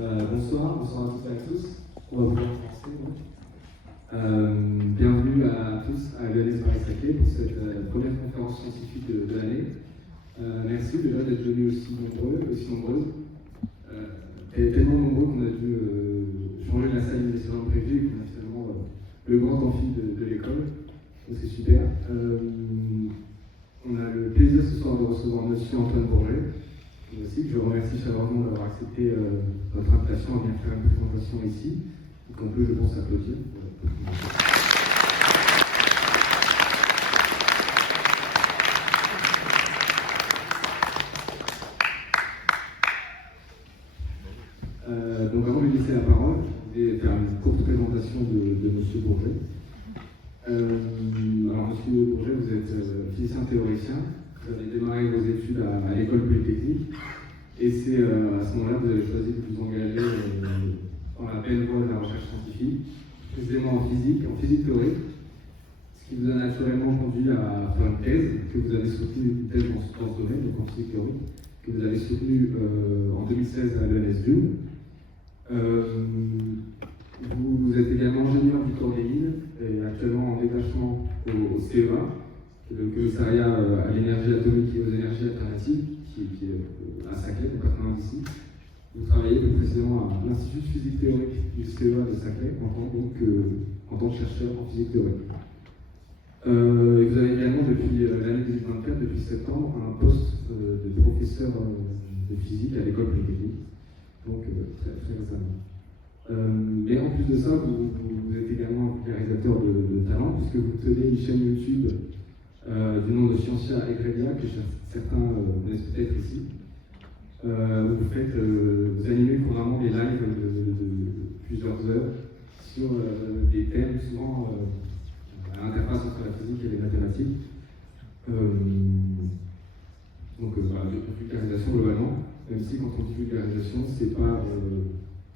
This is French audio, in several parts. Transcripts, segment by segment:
Bonsoir à toutes et à tous. On va vous en français. Bienvenue à tous à l'ENS Paris-Saclay pour cette première conférence scientifique de l'année. Merci déjà d'être venus aussi nombreuses. Tellement nombreux qu'on a dû changer la salle initialement prévue et qu'on a finalement le grand amphi de l'école. Donc c'est super. On a le plaisir ce soir de recevoir Monsieur Antoine Bourget. Aussi, je remercie chaleureusement d'avoir accepté votre invitation à venir faire une présentation ici, et qu'on peut, je pense, applaudir. Donc avant de lui laisser la parole, je vais faire une courte présentation de M. Bourget. Alors M. Bourget, vous êtes physicien théoricien, vous avez démarré vos études à l'école polytechnique, et c'est à ce moment-là que vous avez choisi de vous engager dans la belle voie de la recherche scientifique, précisément en physique théorique, ce qui vous a naturellement conduit à faire une thèse, que vous avez soutenue, une thèse dans ce domaine, donc en physique théorique, que vous avez soutenue en 2016 à l'ENS Lyon. Vous êtes également ingénieur du corps des mines et actuellement en détachement au CEA, qui est le commissariat à l'énergie atomique et aux énergies alternatives, qui est à Saclay, donc pas très loin d'ici. Vous travaillez plus précisément à l'Institut de physique théorique du CEA de Saclay en tant que chercheur en physique théorique. Et vous avez également depuis l'année 2024, depuis septembre, un poste de professeur de physique à l'école polytechnique, donc très récemment. Mais en plus de ça, vous êtes également un vulgarisateur de talent, puisque vous tenez une chaîne YouTube du nom de Scientia Egregia, que certains connaissent peut-être ici. Vous animez couramment des lives de plusieurs heures sur des thèmes souvent à l'interface entre la physique et les mathématiques. Donc voilà, de vulgarisation globalement, même si quand on dit vulgarisation, c'est pas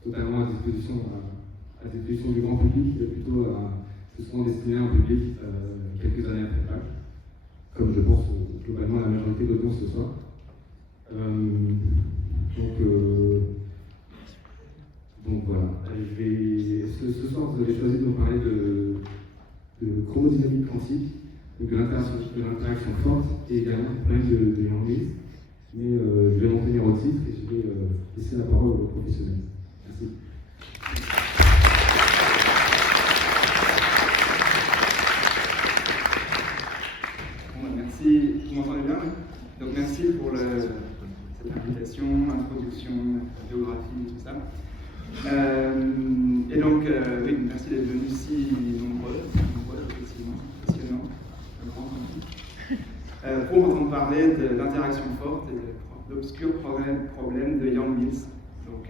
totalement à disposition du grand public, mais plutôt c'est souvent destiné à un public quelques années après Pâques, comme je pense globalement la majorité de l'audience ce soir. Donc voilà. Ce soir, vous avez choisi de nous parler de chromodynamique quantique, donc de l'interaction forte et également du problème de Young-Mills. Mais je vais m'en tenir au titre et je vais laisser la parole aux professionnels. Merci. Merci, vous m'entendez bien? Donc merci pour cette invitation, introduction, biographie, tout ça. Et donc, oui, merci d'être venus si nombreux, effectivement, passionnant, un grand topic. Pour entendre parler de l'interaction forte et de l'obscur problème de Young-Mills. Donc,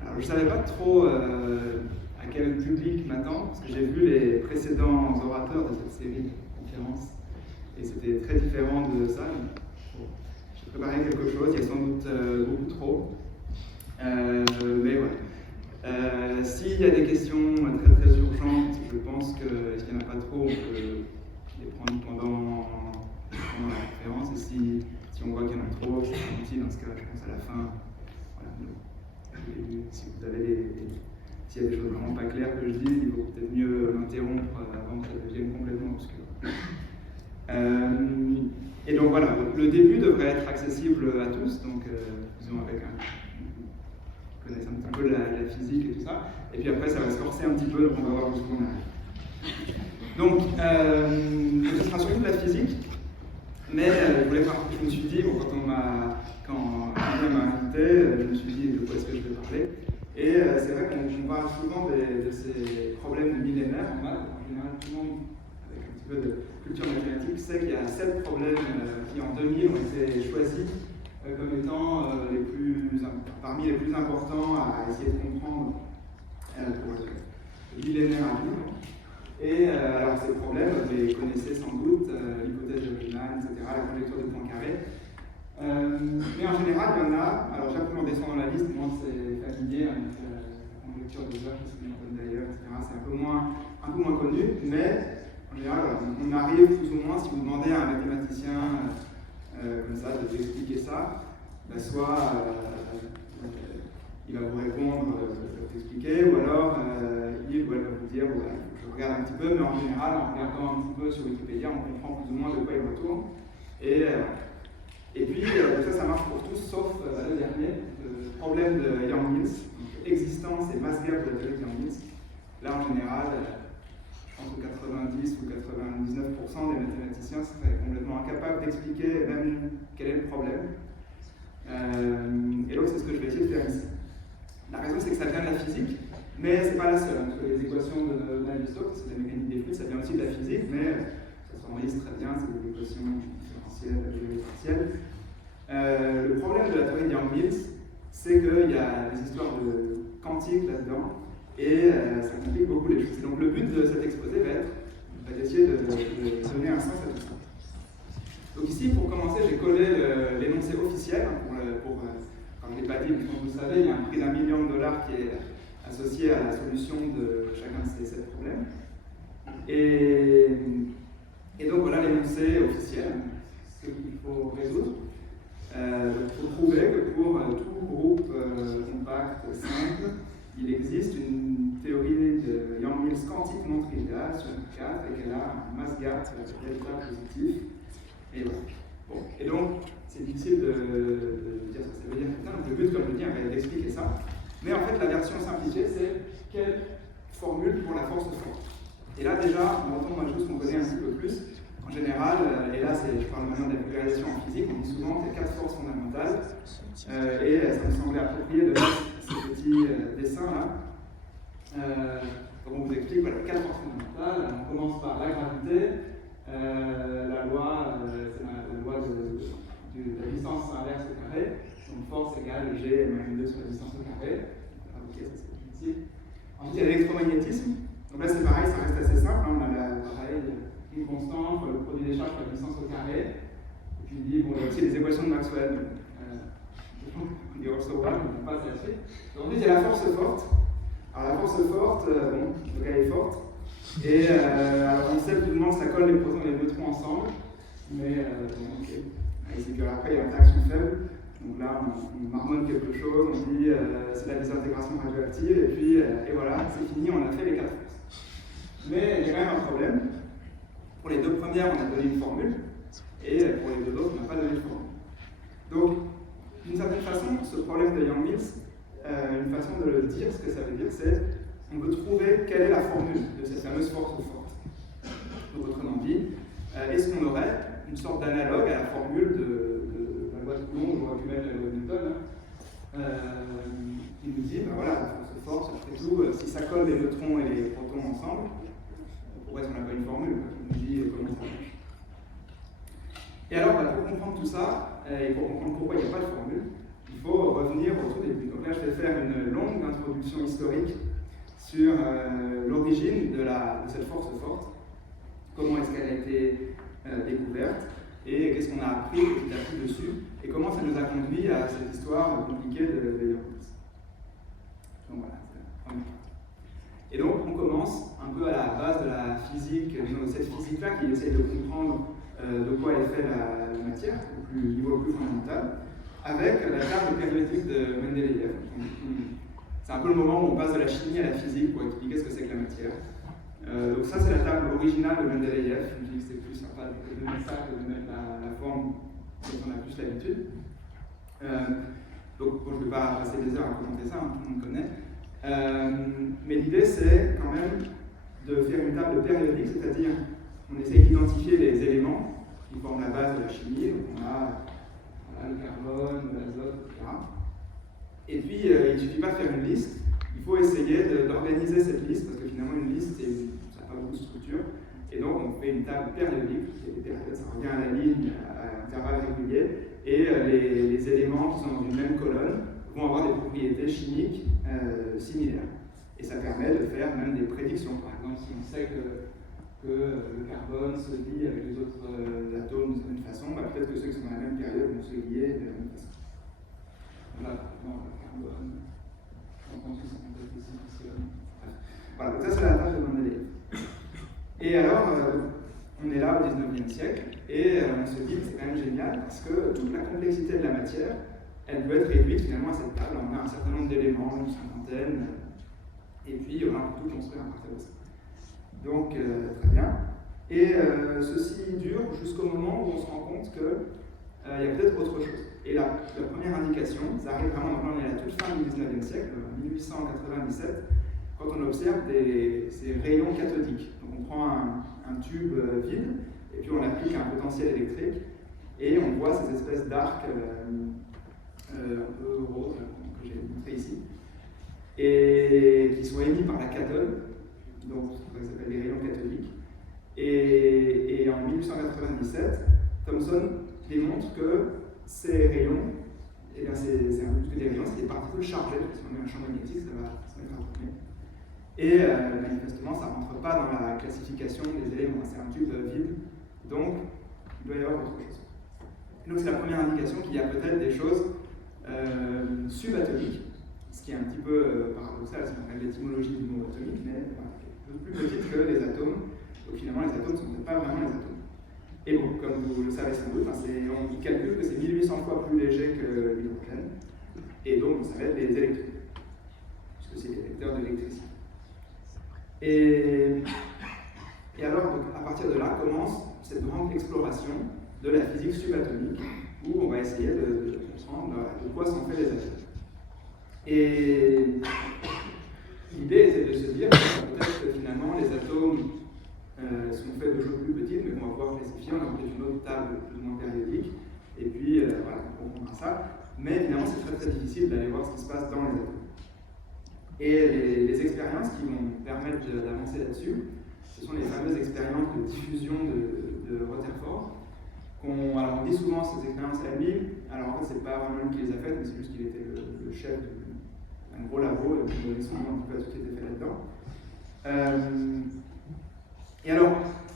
alors, je ne savais pas trop à quel public m'attendre, parce que j'ai vu les précédents orateurs de cette série de conférences. Et c'était très différent de ça. J'ai préparé quelque chose, il y a sans doute beaucoup trop. Mais voilà. S'il y a des questions très urgentes, je pense que s'il n'y en a pas trop, on peut les prendre pendant la conférence. Et si on voit qu'il y en a trop, c'est gentil, dans ce cas, je pense à la fin. Voilà, si vous avez s'il y a des choses vraiment pas claires que je dis, il vaut peut-être mieux m'interrompre avant que ça devienne complètement obscur. Et donc voilà, le début devrait être accessible à tous, donc disons avec connaissent un petit peu la physique et tout ça, et puis après ça va se corser un petit peu, donc on va voir où on arrive. Donc, ce sera surtout de la physique, mais je me suis dit, bon, quand quelqu'un m'a invité, je me suis dit de quoi est-ce que je vais parler, et c'est vrai qu'on parle souvent de ces problèmes de millénaires en maths, en général tout le monde avec un petit peu de culture mathématique sait qu'il y a 7 problèmes qui en 2000 ont été choisis comme étant parmi les plus importants à essayer de comprendre pour le millénaire à venir. Et alors ces problèmes, vous les connaissez sans doute, l'hypothèse de Riemann, etc., la conjecture de Poincaré. Mais en général, il y en a, alors chaque fois on descend dans la liste, moi c'est familier, avec la conjecture de Bohr, d'ailleurs, etc., c'est un peu moins connu, mais en général, on arrive plus ou moins, si vous demandez à un mathématicien comme ça de vous expliquer ça, soit il va vous répondre, vous expliquer, ou alors il ou elle va vous dire, ouais, je regarde un petit peu, mais en général, en regardant un petit peu sur Wikipédia, on comprend plus ou moins de quoi il retourne. Et puis, ça marche pour tous, sauf le dernier, le problème de Yang-Mills, existence et mass gap de la théorie de Yang-Mills. Là, en général, je pense que 90 ou 99% des mathématiciens seraient complètement incapables d'expliquer même quel est le problème. Et donc, c'est ce que je vais essayer de faire ici. La raison, c'est que ça vient de la physique, mais c'est pas la seule, parce que les équations de Navier-Stokes, c'est la mécanique des fluides, ça vient aussi de la physique, mais ça s'enregistre très bien, c'est des équations différentielles, géométricielles. Le problème de la théorie de Yang-Mills, c'est qu'il y a des histoires de quantique là-dedans, et ça complique beaucoup les choses. Donc le but de cet exposé va être d'essayer de donner un sens à tout ça. Donc ici, pour commencer, j'ai collé l'énoncé officiel, comme je ne l'ai pas dit, mais comme vous le savez, il y a un prix d'$1 million qui est associé à la solution de chacun de ces 7 problèmes. Et donc voilà l'énoncé officiel, ce qu'il faut résoudre. Il faut prouver que pour tout groupe compact simple, il existe une théorie de Yang-Mills quantique non triviale sur R4 et qu'elle a un mass gap delta positif. Et voilà. Bon. Et donc, c'est difficile de dire ce que ça veut dire. Donc, le but, comme je le dis, va être d'expliquer ça. Mais en fait, la version simplifiée, c'est quelle formule pour la force forte. Et là, déjà, on entend une chose qu'on connaît un petit peu plus. En général, et là, je parle maintenant de la vulgarisation en physique, on dit souvent qu'il y a 4 forces fondamentales. Et ça me semblait approprié de mettre ces petits dessins-là. On vous explique, voilà, 4 forces fondamentales. On commence par la gravité. La loi, c'est la loi de la distance inverse au carré. Donc force égale G moins 2 sur la distance au carré. Ok, ça c'est difficile. Ensuite, il y a l'électromagnétisme. Donc là, c'est pareil, ça reste assez simple. On a pareil, une constante, le produit des charges par la distance au carré. Et puis il dit, bon, il y a aussi les équations de Maxwell. On dit also one, on passe là-dessus. Ensuite, il y a la force forte. Alors la force forte, bon, donc elle est forte. Et alors on sait plus ou moins que ça colle les protons et les neutrons ensemble. Mais bon, ok. Ici, puis après, il y a l'interaction faible. Donc là, on marmonne quelque chose, on dit c'est la désintégration radioactive, et puis et voilà, c'est fini, on a fait les 4 forces. Mais il y a quand même un problème. Pour les 2 premières, on a donné une formule, et pour les 2 autres, on n'a pas donné de formule. Donc, d'une certaine façon, ce problème de Yang-Mills, une façon de le dire, ce que ça veut dire, c'est on veut trouver quelle est la formule de cette fameuse force forte. Donc, autrement dit, est-ce qu'on aurait une sorte d'analogue à la formule de la loi de Coulomb, on aurait pu mettre la loi de Newton, qui nous dit, ben voilà, la force, après tout, si ça colle les neutrons et les protons ensemble, pourquoi est-ce qu'on n'a pas une formule qui nous dit comment ça marche? Et alors, pour comprendre tout ça, et pour comprendre pourquoi il n'y a pas de formule, il faut revenir au tout début. Donc là, je vais faire une longue introduction historique sur l'origine de cette force forte, comment est-ce qu'elle a été découverte, et qu'est-ce qu'on a appris petit à petit dessus, et comment ça nous a conduit à cette histoire compliquée de Yang-Mills. Donc voilà, c'est la première partie. Et donc, on commence un peu à la base de la physique, de cette physique-là qui essaie de comprendre de quoi est faite la matière, au niveau le plus fondamental, avec la table périodique de Mendeleïev. C'est un peu le moment où on passe de la chimie à la physique pour expliquer ce que c'est que la matière. Donc ça, c'est la table originale de Mendeleïev. Je me dis que c'est plus sympa de mettre ça que de mettre la forme dont on a plus l'habitude. Donc bon, je ne vais pas passer des heures à commenter ça, tout le monde connaît. Mais l'idée, c'est quand même de faire une table périodique, c'est-à-dire on essaie d'identifier les éléments qui forment la base de la chimie. Donc on a le carbone, l'azote, etc. Et puis, il ne suffit pas de faire une liste, il faut essayer d'organiser cette liste, parce que finalement, une liste, ça n'a pas beaucoup de structure. Et donc, on fait une table périodique, ça revient à la ligne à intervalles réguliers, et les éléments qui sont dans une même colonne vont avoir des propriétés chimiques similaires. Et ça permet de faire même des prédictions. Par exemple, si on sait que le carbone se lie avec les autres atomes d'une certaine façon, bah, peut-être que ceux qui sont dans la même période vont se lier de la même façon. Voilà, par exemple, le carbone. Voilà, donc ça c'est la tâche de Mendeleïev. Et alors, on est là au 19e siècle, et on se dit que c'est quand même génial, parce que toute la complexité de la matière elle peut être réduite finalement à cette table. On a un certain nombre d'éléments, une cinquantaine, et puis on peut tout construire à partir de ça. Donc, très bien. Et ceci dure jusqu'au moment où on se rend compte qu'il y a peut-être autre chose. Et la première indication, ça arrive vraiment, on est à la toute fin du 19e siècle, 1897, quand on observe ces rayons cathodiques. Donc on prend un tube vide, et puis on applique un potentiel électrique, et on voit ces espèces d'arcs un peu roses, que j'ai montré ici, et qui sont émis par la cathode, donc ça s'appelle les rayons cathodiques. Et en 1897, Thomson démontre que ces rayons, eh bien c'est un peu plus que des rayons, c'est des particules chargées, parce qu'on met un champ magnétique, ça va se mettre à tourner. Et manifestement, ça ne rentre pas dans la classification des éléments, c'est un tube vide, donc il doit y avoir autre chose. Donc c'est la première indication qu'il y a peut-être des choses subatomiques, ce qui est un petit peu paradoxal, c'est qu'on appelle l'étymologie du mot atomique, mais plus petites que les atomes. Donc finalement, les atomes ne sont peut-être pas vraiment les atomes. Et bon, comme vous le savez sans doute, on calcule que c'est 1800 fois plus léger que l'hydrogène, et donc ça va être les électrons, puisque c'est des vecteurs d'électricité. Et alors, donc, à partir de là, commence cette grande exploration de la physique subatomique, où on va essayer de comprendre de quoi sont faits les atomes. Et l'idée, c'est de se dire peut-être que finalement, les atomes sont faits de choses plus petites, mais qu'on va pouvoir classifier. On a peut-être une autre table plus ou moins périodique, et puis voilà, on comprendra ça. Mais évidemment, c'est très très difficile d'aller voir ce qui se passe dans les atomes. Et les expériences qui vont permettre d'avancer là-dessus, ce sont les fameuses expériences de diffusion de Rutherford. Alors on dit souvent ces expériences à lui, alors en fait c'est pas vraiment lui qui les a faites, mais c'est juste qu'il était le chef d'un gros labo, et puis son nom un petit peu à tout ce qui était fait là-dedans. Et alors,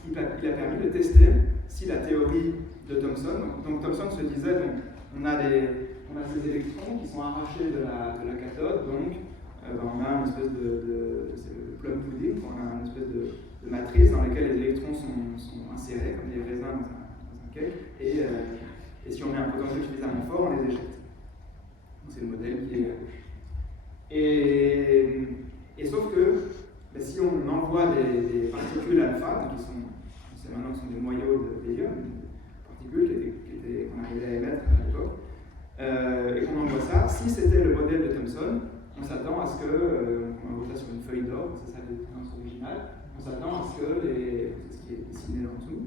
il a permis de tester si la théorie de Thomson, donc Thomson se disait, donc, on a ces électrons qui sont arrachés de la cathode, donc on a une espèce c'est le plum pudding, on a une espèce de matrice dans laquelle les électrons sont insérés, comme des raisins dans un cake, et si on met un potentiel suffisamment fort, on les éjecte. C'est le modèle qui est à gauche. Et sauf que, si on envoie des particules alpha, donc on sait maintenant que ce sont des noyaux d'hélium, des particules qu'on arrivait à émettre à l'époque, et qu'on envoie ça, si c'était le modèle de Thomson, on s'attend à ce que, on envoie ça sur une feuille d'or, c'est ça l'expérience originale, on s'attend à ce que c'est ce qui est dessiné là en dessous,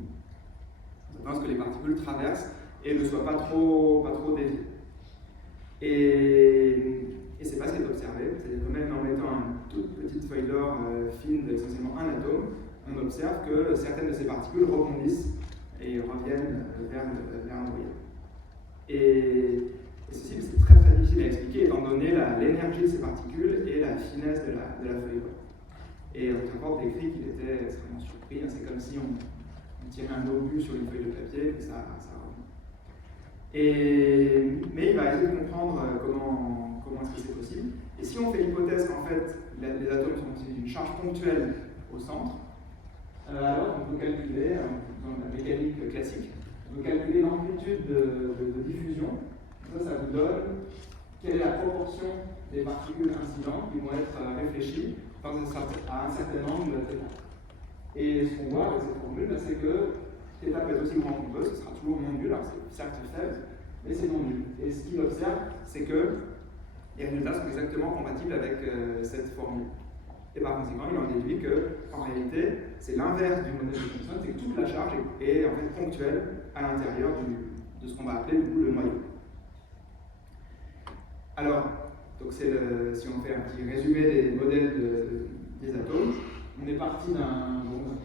on s'attend à ce que les particules traversent et ne soient pas trop déviées. Et c'est pas ce qui est observé, c'est-à-dire que même en mettant une toute petite feuille d'or fine d'essentiellement un atome, on observe que certaines de ces particules rebondissent et reviennent vers un noyau. Et ceci, c'est très très difficile à expliquer étant donné l'énergie de ces particules et la finesse de la feuille d'or. Et Rutherford décrit qu'il était extrêmement surpris, c'est comme si on tirait un obus sur une feuille de papier et ça revient. Mais il va essayer de comprendre comment est-ce que c'est possible. Et si on fait l'hypothèse qu'en fait les atomes sont constitués d'une charge ponctuelle au centre, alors on peut calculer, dans la mécanique classique, on peut calculer l'amplitude de diffusion. Ça vous donne quelle est la proportion des particules incidentes qui vont être réfléchies à un certain nombre d'étapes. Et ce qu'on voit avec cette formule, c'est que cette étape est aussi grande qu'on veut, ce sera toujours non nul, alors c'est certes faible, mais c'est non nul. Et ce qu'il observe, c'est que les résultats sont exactement compatibles avec cette formule. Et par conséquent, il en déduit qu'en réalité, c'est l'inverse du modèle de Thomson, c'est que toute la charge est en fait ponctuelle à l'intérieur de ce qu'on va appeler le noyau. Alors, donc si on fait un petit résumé des modèles des atomes, on est parti on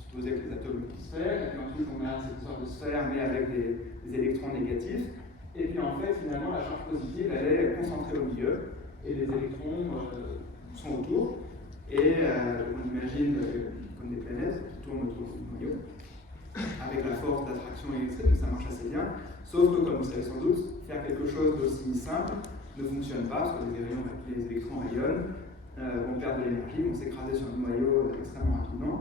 supposait que les atomes étaient sphères, et puis ensuite on a cette sorte de sphère mais avec des électrons négatifs, et puis en fait finalement la charge positive elle est concentrée au milieu, et les électrons sont autour, et on imagine comme des planètes qui tournent autour du noyau, avec la force d'attraction électrique, ça marche assez bien, sauf que comme vous savez sans doute, faire quelque chose d'aussi simple ne fonctionne pas, parce que les électrons rayonnent, vont perdre de l'énergie, vont s'écraser sur le noyau extrêmement rapidement.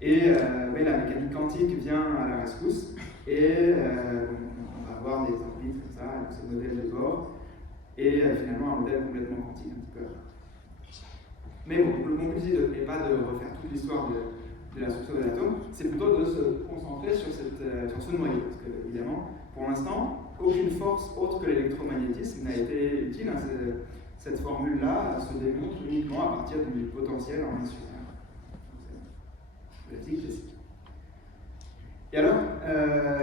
Mais la mécanique quantique vient à la rescousse, et on va avoir des orbites comme ça, avec ce modèle de Bohr, Mais bon, mon but ici n'est pas de refaire toute l'histoire de la structure de l'atome, c'est plutôt de se concentrer sur ce noyau. Parce que, évidemment, pour l'instant, aucune force autre que l'électromagnétisme n'a été utile. Hein, cette formule-là se démontre uniquement à partir du potentiel en 1 sur 1. C'est la physique classique. Et alors,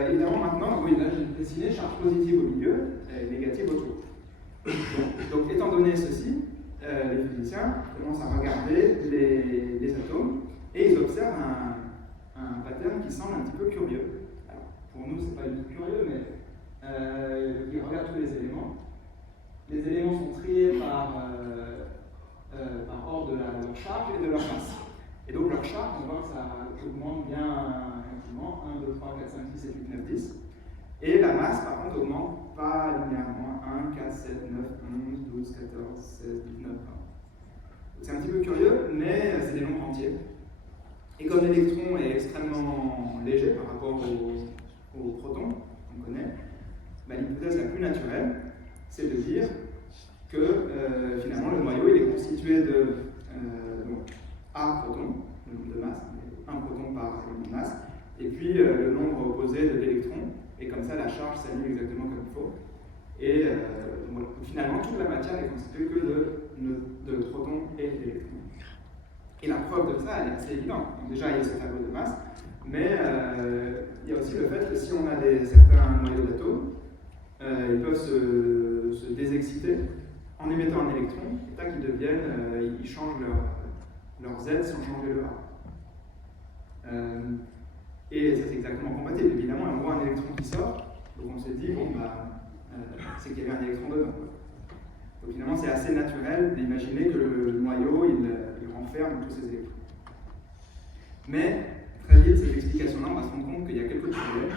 évidemment, maintenant, oui, là j'ai dessiné charge positive au milieu et négative autour. Donc étant donné ceci, les physiciens commencent à regarder les atomes et ils observent un pattern qui semble un petit peu curieux. Alors, pour nous, c'est pas du tout curieux, mais ils regardent tous les éléments. Les éléments sont triés par ordre de leur charge et de leur masse. Et donc leur charge, on voit que ça augmente bien tranquillement, 1, 2, 3, 4, 5, 6, 7, 8, 9, 10. Et la masse, par contre, augmente pas linéairement, 1, 4, 7, 9, 11, 12, 14, 16, 19, 20. C'est un petit peu curieux, mais c'est des nombres entiers. Et comme l'électron est extrêmement léger par rapport au proton qu'on connaît, l'hypothèse la plus naturelle, c'est de dire que finalement le noyau il est constitué de A protons, le nombre de masse, un proton par élément de masse, et puis le nombre opposé de l'électron, et comme ça la charge s'annule exactement comme il faut. Et voilà. Finalement toute la matière n'est constituée que de protons et d'électrons. Et la preuve de ça, elle est assez évidente. Donc déjà, il y a ce tableau de masse, mais il y a aussi le fait que si on a certains noyaux d'atomes, ils peuvent se désexciter en émettant un électron, et tac, ils changent leur Z sans changer le A. Et ça, c'est exactement compatible. Évidemment, on voit un électron qui sort, donc on se dit, bon, c'est qu'il y avait un électron dedans. Donc finalement, c'est assez naturel d'imaginer que le noyau, il renferme tous ces électrons. Mais, très vite, cette explication-là, on va se rendre compte qu'il y a quelques problèmes.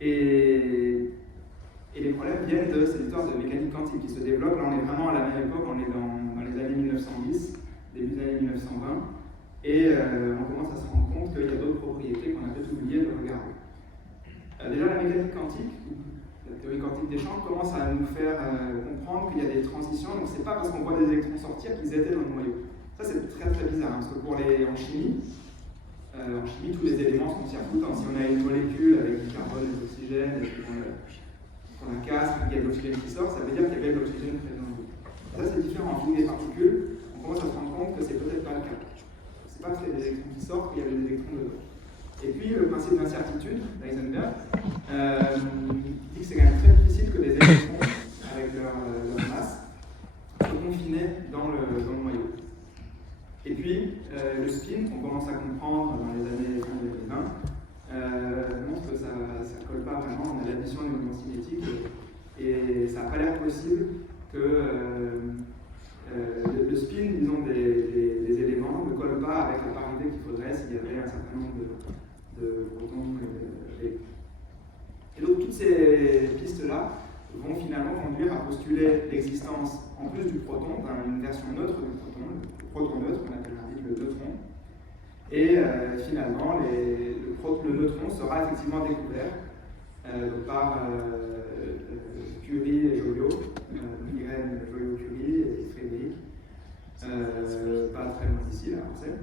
Et les problèmes viennent de cette histoire de mécanique quantique qui se développe. Là, on est vraiment à la même époque, on est dans les années 1910, début des années 1920, et on commence à se rendre compte qu'il y a d'autres propriétés qu'on a peut-être oublié de regarder. Déjà, la mécanique quantique, la théorie quantique des champs, commence à nous faire comprendre qu'il y a des transitions, donc c'est pas parce qu'on voit des électrons sortir qu'ils étaient dans le noyau. Ça, c'est très très bizarre, hein, parce que en chimie, tous les éléments sont circuitants. Si on a une molécule avec du carbone et de l'oxygène, et qu'on la casse, qu'il y a de l'oxygène qui sort, ça veut dire qu'il y avait de l'oxygène présent. Ça, c'est différent. En physique des particules, on commence à se rendre compte que c'est peut-être pas le cas. C'est pas parce qu'il y a des électrons qui sortent qu'il y avait des électrons dedans. Et puis, le principe d'incertitude, d'Eisenberg, dit que c'est quand même très difficile que des électrons, avec leur masse, soient confinés dans le noyau. Et puis, le spin, qu'on commence à comprendre dans les années 20, montre que ça ne colle pas vraiment. On a l'addition des mouvements cinétiques et ça n'a pas l'air possible que le spin, disons, des éléments ne colle pas avec la parité qu'il faudrait s'il y avait un certain nombre de protons et donc toutes ces pistes-là vont finalement conduire à postuler l'existence, en plus du proton, d'une version neutre du proton, le proton neutre, on appellera le neutron. Et finalement, le neutron sera effectivement découvert par Curie et Joliot, Irène Joliot-Curie et Frédéric, pas très loin d'ici, là, on sait.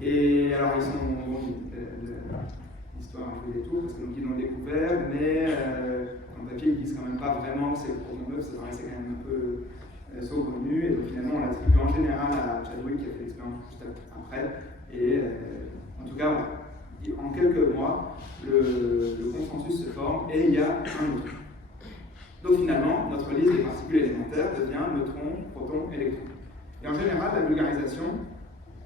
Et alors, ils sont. L'histoire a fait des tours parce que donc ils l'ont découvert, mais en papier, ils disent quand même pas vraiment que c'est le proton neuf, ça paraissait quand même un peu saugrenu, et donc finalement, on l'attribue en général à Chadwick qui a fait l'expérience juste après. Et en tout cas, voilà. En quelques mois, le consensus se forme et il y a un neutron. Donc finalement, notre liste des particules élémentaires devient neutron, proton, électron. Et en général, la vulgarisation,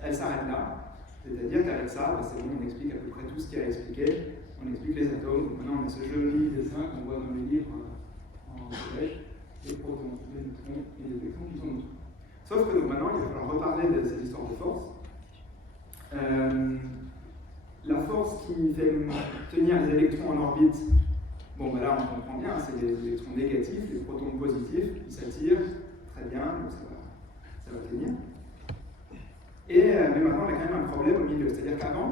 elle s'arrête là. C'est-à-dire qu'avec ça, c'est bon, on explique à peu près tout ce qu'il y a à expliquer. On explique les atomes. Donc maintenant, on a ce joli dessin qu'on voit dans les livres en collège. Les protons, les neutrons et les électrons qui sont neutrons. Sauf que donc, maintenant, il va falloir reparler de cette histoire de force. La force qui fait tenir les électrons en orbite, bon ben là on comprend bien, c'est des électrons négatifs, les protons positifs, ils s'attirent, très bien, donc ça va tenir. Mais maintenant on a quand même un problème au milieu, c'est-à-dire qu'avant,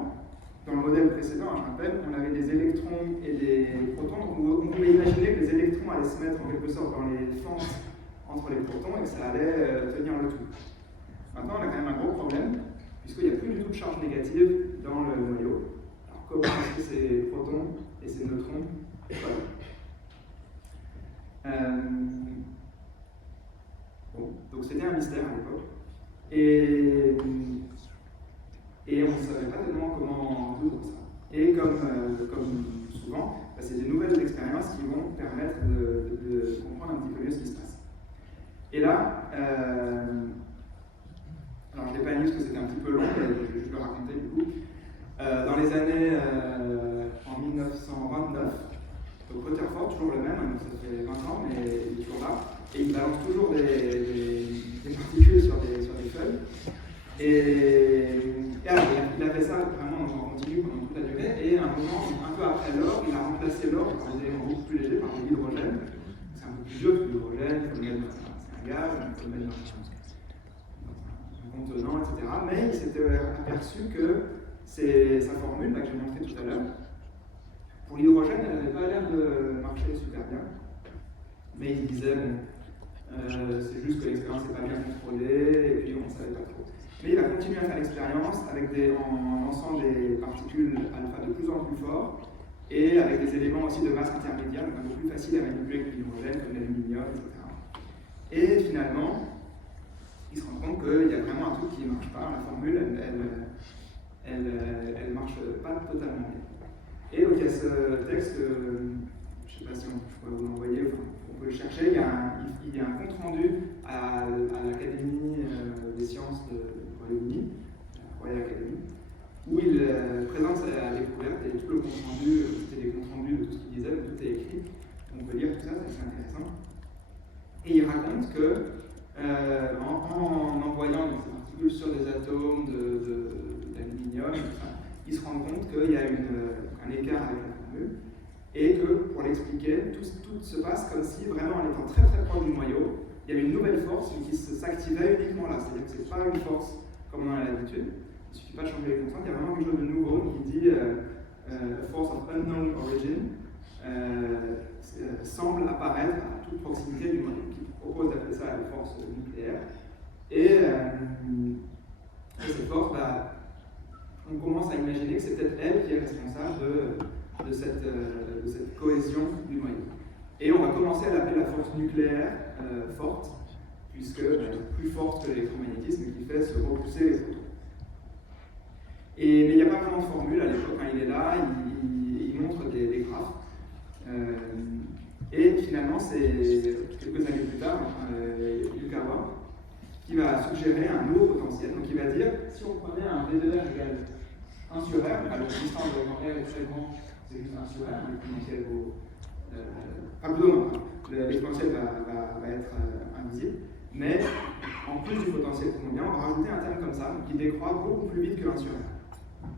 dans le modèle précédent, je rappelle, on avait des électrons et des protons, donc on pouvait imaginer que les électrons allaient se mettre en quelque sorte dans les fentes entre les protons et que ça allait tenir le tout. Maintenant, on a quand même un gros problème, puisqu'il n'y a plus du tout de charge négative dans le noyau. Alors, comment est-ce que ces protons et ces neutrons volent? Bon, donc c'était un mystère à l'époque. Et on ne savait pas tellement comment résoudre ça. Et comme souvent, c'est des nouvelles expériences qui vont permettre de comprendre un petit peu mieux ce qui se passe. Et là, alors je n'ai pas mis parce que c'était un petit peu long, mais je vais juste le raconter du coup. Dans les années en 1929, donc Rutherford, toujours le même, donc ça fait 20 ans, mais il est toujours là, et il balance toujours des particules sur des feuilles. Et alors, il a fait ça vraiment en continu pendant toute la durée, et à un moment, un peu après l'or, il a remplacé l'or par des éléments beaucoup plus légers, par de l'hydrogène. C'est un peu plus vieux que l'hydrogène, c'est un gaz, on peut le mettre dans un contenant, etc. Mais il s'était aperçu que sa formule, là, que j'ai montrée tout à l'heure, pour l'hydrogène, elle n'avait pas l'air de marcher super bien. Mais il disait, bon, c'est juste que l'expérience n'est pas bien contrôlée, et puis on ne savait pas trop. Mais il a continué à faire l'expérience en lançant des particules alpha de plus en plus fortes et avec des éléments aussi de masse intermédiaire, donc un peu plus facile à manipuler que l'hydrogène, comme l'aluminium, etc. Et finalement, il se rend compte qu'il y a vraiment un truc qui ne marche pas. La formule, elle ne marche pas totalement bien. Et donc il y a ce texte, je ne sais pas si je pourrais vous l'envoyer, on peut le chercher, il y a un compte rendu à l'Académie des sciences de Royaume-Uni, Royal Academy, où il présente sa découverte et tout le compte rendu, c'était des comptes rendus de tout ce qu'il disait, tout est écrit, on peut lire tout ça, c'est intéressant. Et il raconte que en envoyant des particules sur des atomes d'aluminium, il se rend compte qu'il y a un écart avec la formule, et que pour l'expliquer, tout se passe comme si vraiment en étant très très proche du noyau, il y avait une nouvelle force qui s'activait uniquement là. C'est-à-dire que ce n'est pas une force comme on a l'habitude. Il ne suffit pas de changer les constantes, il y a vraiment quelque chose de nouveau qui dit a force of unknown origin semble apparaître à toute proximité du noyau, qui propose d'appeler ça la force nucléaire. Et cette force, on commence à imaginer que c'est peut-être elle qui est responsable de cette cohésion du noyau. Et on va commencer à l'appeler la force nucléaire forte, puisque elle est plus forte que l'électromagnétisme qui fait se repousser les photons. Mais il n'y a pas vraiment de formule à l'époque, quand il est là, il montre des graphes. Et finalement, c'est quelques années plus tard, Yukawa, qui va suggérer un nouveau potentiel. Donc il va dire, si on prenait un V2R égale 1 sur R, alors le distance de R est très grand, c'est juste 1 sur R, l'exponentiel vaut. L'exponentiel va être invisible, mais en plus du potentiel combien, on va rajouter un terme comme ça, qui décroît beaucoup plus vite que 1 sur R,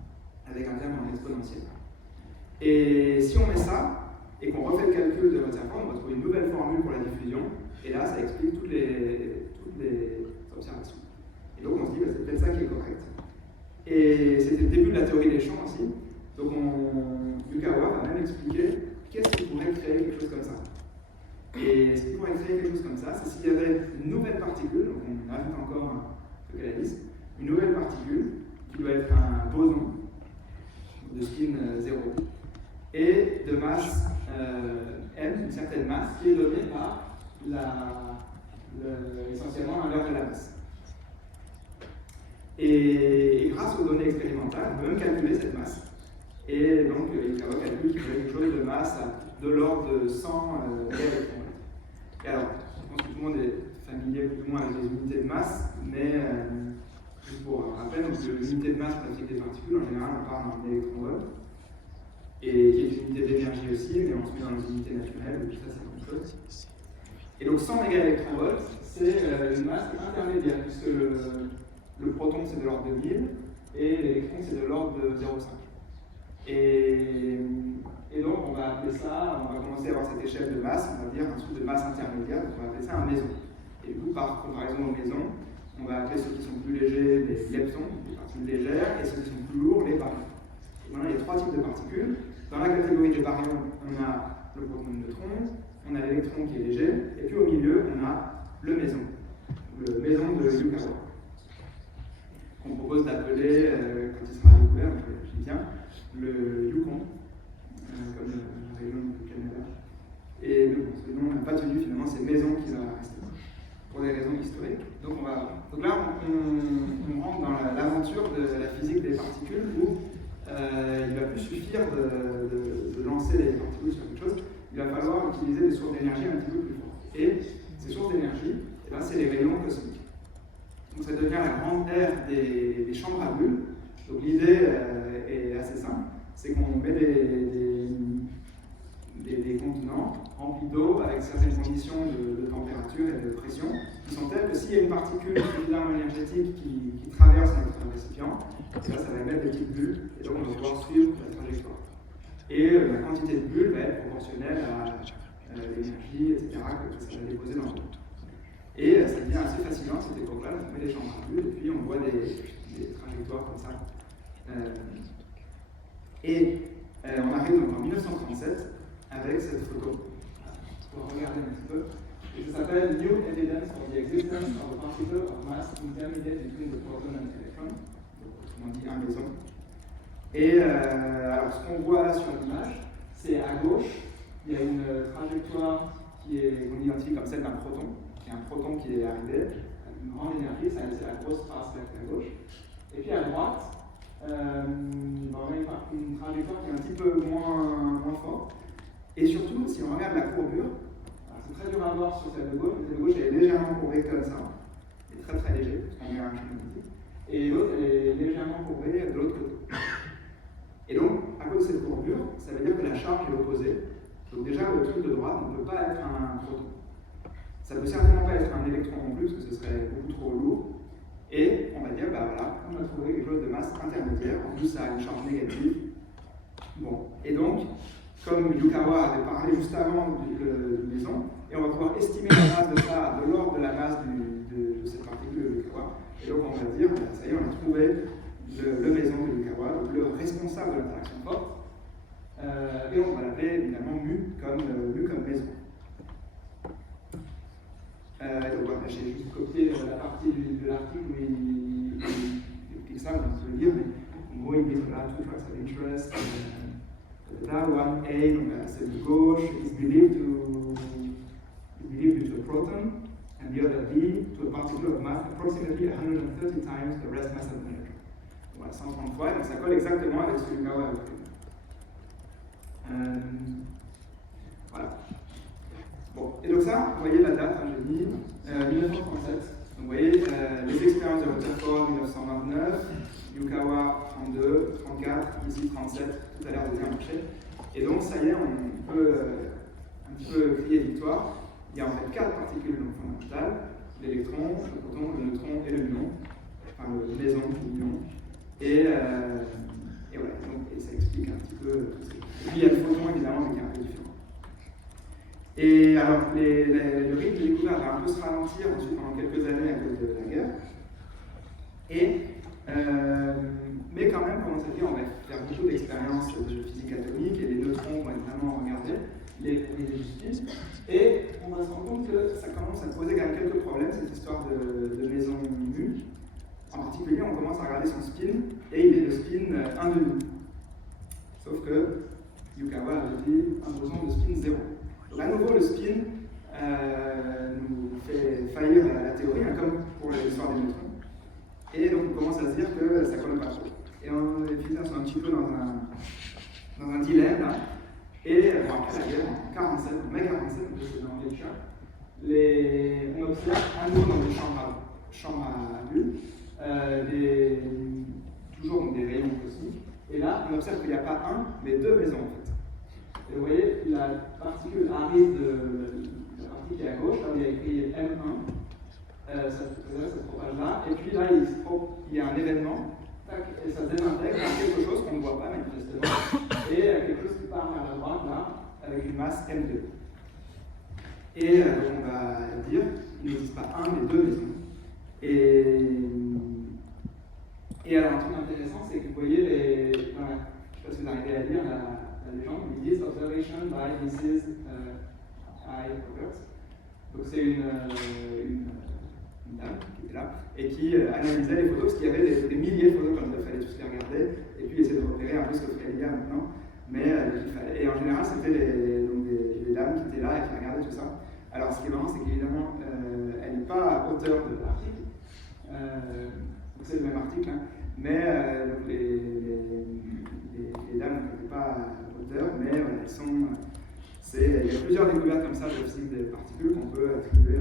avec un terme en exponentiel. Et si on met ça, et qu'on refait le calcul de Rutherford, on va trouver une nouvelle formule pour la diffusion, et là, ça explique toutes les observations. Et donc, on se dit, c'est peut-être ça qui est correct. Et c'était le début de la théorie des champs aussi. Donc, Yukawa va même expliquer qu'est-ce qui pourrait créer quelque chose comme ça. Et ce qui pourrait créer quelque chose comme ça, c'est s'il y avait une nouvelle particule, donc on ajoute encore un truc à la liste, une nouvelle particule qui doit être un boson de spin 0 et de masse m, une certaine masse, qui est donnée par essentiellement l'inverse de la masse. Et grâce aux données expérimentales, on peut même calculer cette masse. Et donc, il va calculer qu'il y a quelque chose de masse de l'ordre de 100 électrons. Et alors, je pense que tout le monde est familier plus ou moins avec les unités de masse, mais juste pour rappel, l'unité de masse pour la physique des particules, en général, on parle en électron-volt, et qui est une unité d'énergie aussi, mais on se met dans les unités naturelles, tout ça, c'est la même chose. Et donc, 100 mégaélectronvolts, c'est une masse intermédiaire, puisque le proton, c'est de l'ordre de 1000, et l'électron, c'est de l'ordre de 0,5. Et donc, on va appeler ça, on va commencer à avoir cette échelle de masse, on va dire un truc de masse intermédiaire, donc on va appeler ça un méson. Et du coup, par comparaison aux mésons, on va appeler ceux qui sont plus légers les leptons, les particules légères, et ceux qui sont plus lourds les baryons. Maintenant, il y a 3 types de particules. Dans la catégorie des baryons, on a le proton et le neutron, on a l'électron qui est léger, et puis au milieu, on a le méson de Yukawa. falloir utiliser des sources d'énergie un petit peu plus fortes. Et ces sources d'énergie, c'est les rayons cosmiques. Donc ça devient la grande ère des chambres à bulles. Donc l'idée est assez simple, c'est qu'on met des contenants remplis d'eau avec certaines conditions de température et de pression qui sont telles que s'il y a une particule suffisamment énergétique qui traverse notre récipient, là ça va émettre des petites bulles et donc on va pouvoir suivre la trajectoire. Et la quantité de bulles va être proportionnelle à l'énergie, etc. que ça va déposer dans l'eau. Et ça devient assez fascinant cette époque-là, on met des chambres à bulles et puis on voit des trajectoires comme ça. On arrive donc en 1937 avec cette photo. On va regarder un petit peu. Et ça s'appelle New Evidence for the Existence of a Particle of Mass Intermediate between the Proton and Electron. Donc, autrement dit, un méson. Et alors, ce qu'on voit là sur l'image, c'est à gauche, il y a une trajectoire qu'on identifie comme celle d'un proton. Il y a un proton qui est arrivé, une grande énergie, c'est la grosse trace là à gauche. Et puis à droite, on a une trajectoire qui est un petit peu moins forte. Et surtout, si on regarde la courbure, c'est très dur à voir sur celle de gauche, mais celle de gauche elle est légèrement courbée comme ça. Elle est très très léger, parce qu'on est un champ magnétique. Et l'autre, elle est légèrement courbée de l'autre côté. Et donc, à cause de cette courbure, ça veut dire que la charge est opposée. Donc déjà, le truc de droite ne peut pas être un proton. Ça ne peut certainement pas être un électron non plus, parce que ce serait beaucoup trop lourd. Et on va dire, bah voilà, on a trouvé quelque chose de masse intermédiaire, en plus ça a une charge négative. Bon, et donc, comme Yukawa avait parlé juste avant du méson, et on va pouvoir estimer la masse de ça de l'ordre de la masse de cette particule de Yukawa. Et donc on va dire, bah, ça y est, on a trouvé le méson de Yukawa, donc le responsable de l'interaction forte. Et on va l'appeler évidemment mu comme méson. Donc voilà, j'ai juste copié la partie de l'article où il explique ça, on peut le lire, mais en gros il dit voilà, two tracks of interest. Là, 1A, donc c'est de gauche, is believed to a proton, and the other B to a particle of mass approximately 130 times the rest mass of an electron. Voilà, 130 fois, donc ça colle exactement avec ce que Yukawa a obtenu. Voilà. Bon, et donc ça, vous voyez la date, hein, j'ai mis 1937. Donc vous voyez les expériences de Rutherford 1929, Yukawa 32, 34, ici 37, tout à l'heure deuxième marché. Et donc ça y est, on peut un petit peu crier victoire. Il y a en fait 4 particules fondamentales, l'électron, le proton, le neutron et le muon, enfin le méson et le muon. Et voilà, donc, et ça explique un petit peu tout ça. Et puis il y a le photon évidemment, mais qui est un peu différent. Et alors, le rythme de découverte va un peu se ralentir ensuite pendant quelques années à cause de la guerre. Mais quand même, pendant cette vie, on va faire beaucoup d'expériences de physique atomique et les neutrons vont être vraiment regardés, les spins. Et on va se rendre compte que ça commence à poser quand même quelques problèmes, cette histoire de méson mu. En particulier, on commence à regarder son spin, et il est le spin 1,5. Sauf que Yukawa avait dit un boson de spin 0. Donc à nouveau, le spin nous fait faillir la théorie, hein, comme pour l'histoire des neutrons. Et donc on commence à se dire que ça ne colle pas trop. Et les physiciens sont un petit peu dans un dilemme là. Et après la guerre, en mai 47, c'est dans Nature, on observe à nouveau dans des chambres à bulles, toujours donc des rayons cosmiques. Et là, on observe qu'il n'y a pas un, mais 2 mésons en fait. Et vous voyez, la particule arrive de la partie qui est à gauche, là où il y a écrit M1. Ça se propage là, et puis là il y a un événement, tac, et ça se désintègre dans quelque chose qu'on ne voit pas manifestement, et quelque chose qui part vers la droite là, avec une masse M2. Et on va dire qu'il n'existe pas un mais 2 mésons. Et alors un truc intéressant, c'est que vous voyez je ne sais pas si vous arrivez à lire la légende, ils disent observation by Mrs. I. Roberts. Donc c'est une dame qui était là et qui analysait les photos, parce qu'il y avait des milliers de photos comme ça, il fallait tous les regarder et puis essayer de repérer un peu ce que ferait l'IA maintenant. Et en général, c'était des dames qui étaient là et qui regardaient tout ça. Alors ce qui est marrant, c'est qu'évidemment, elle n'est pas auteure de l'article, c'est le même article, hein, mais les dames n'étaient pas auteurs, mais voilà, Il y a plusieurs découvertes comme ça de la physique des particules qu'on peut attribuer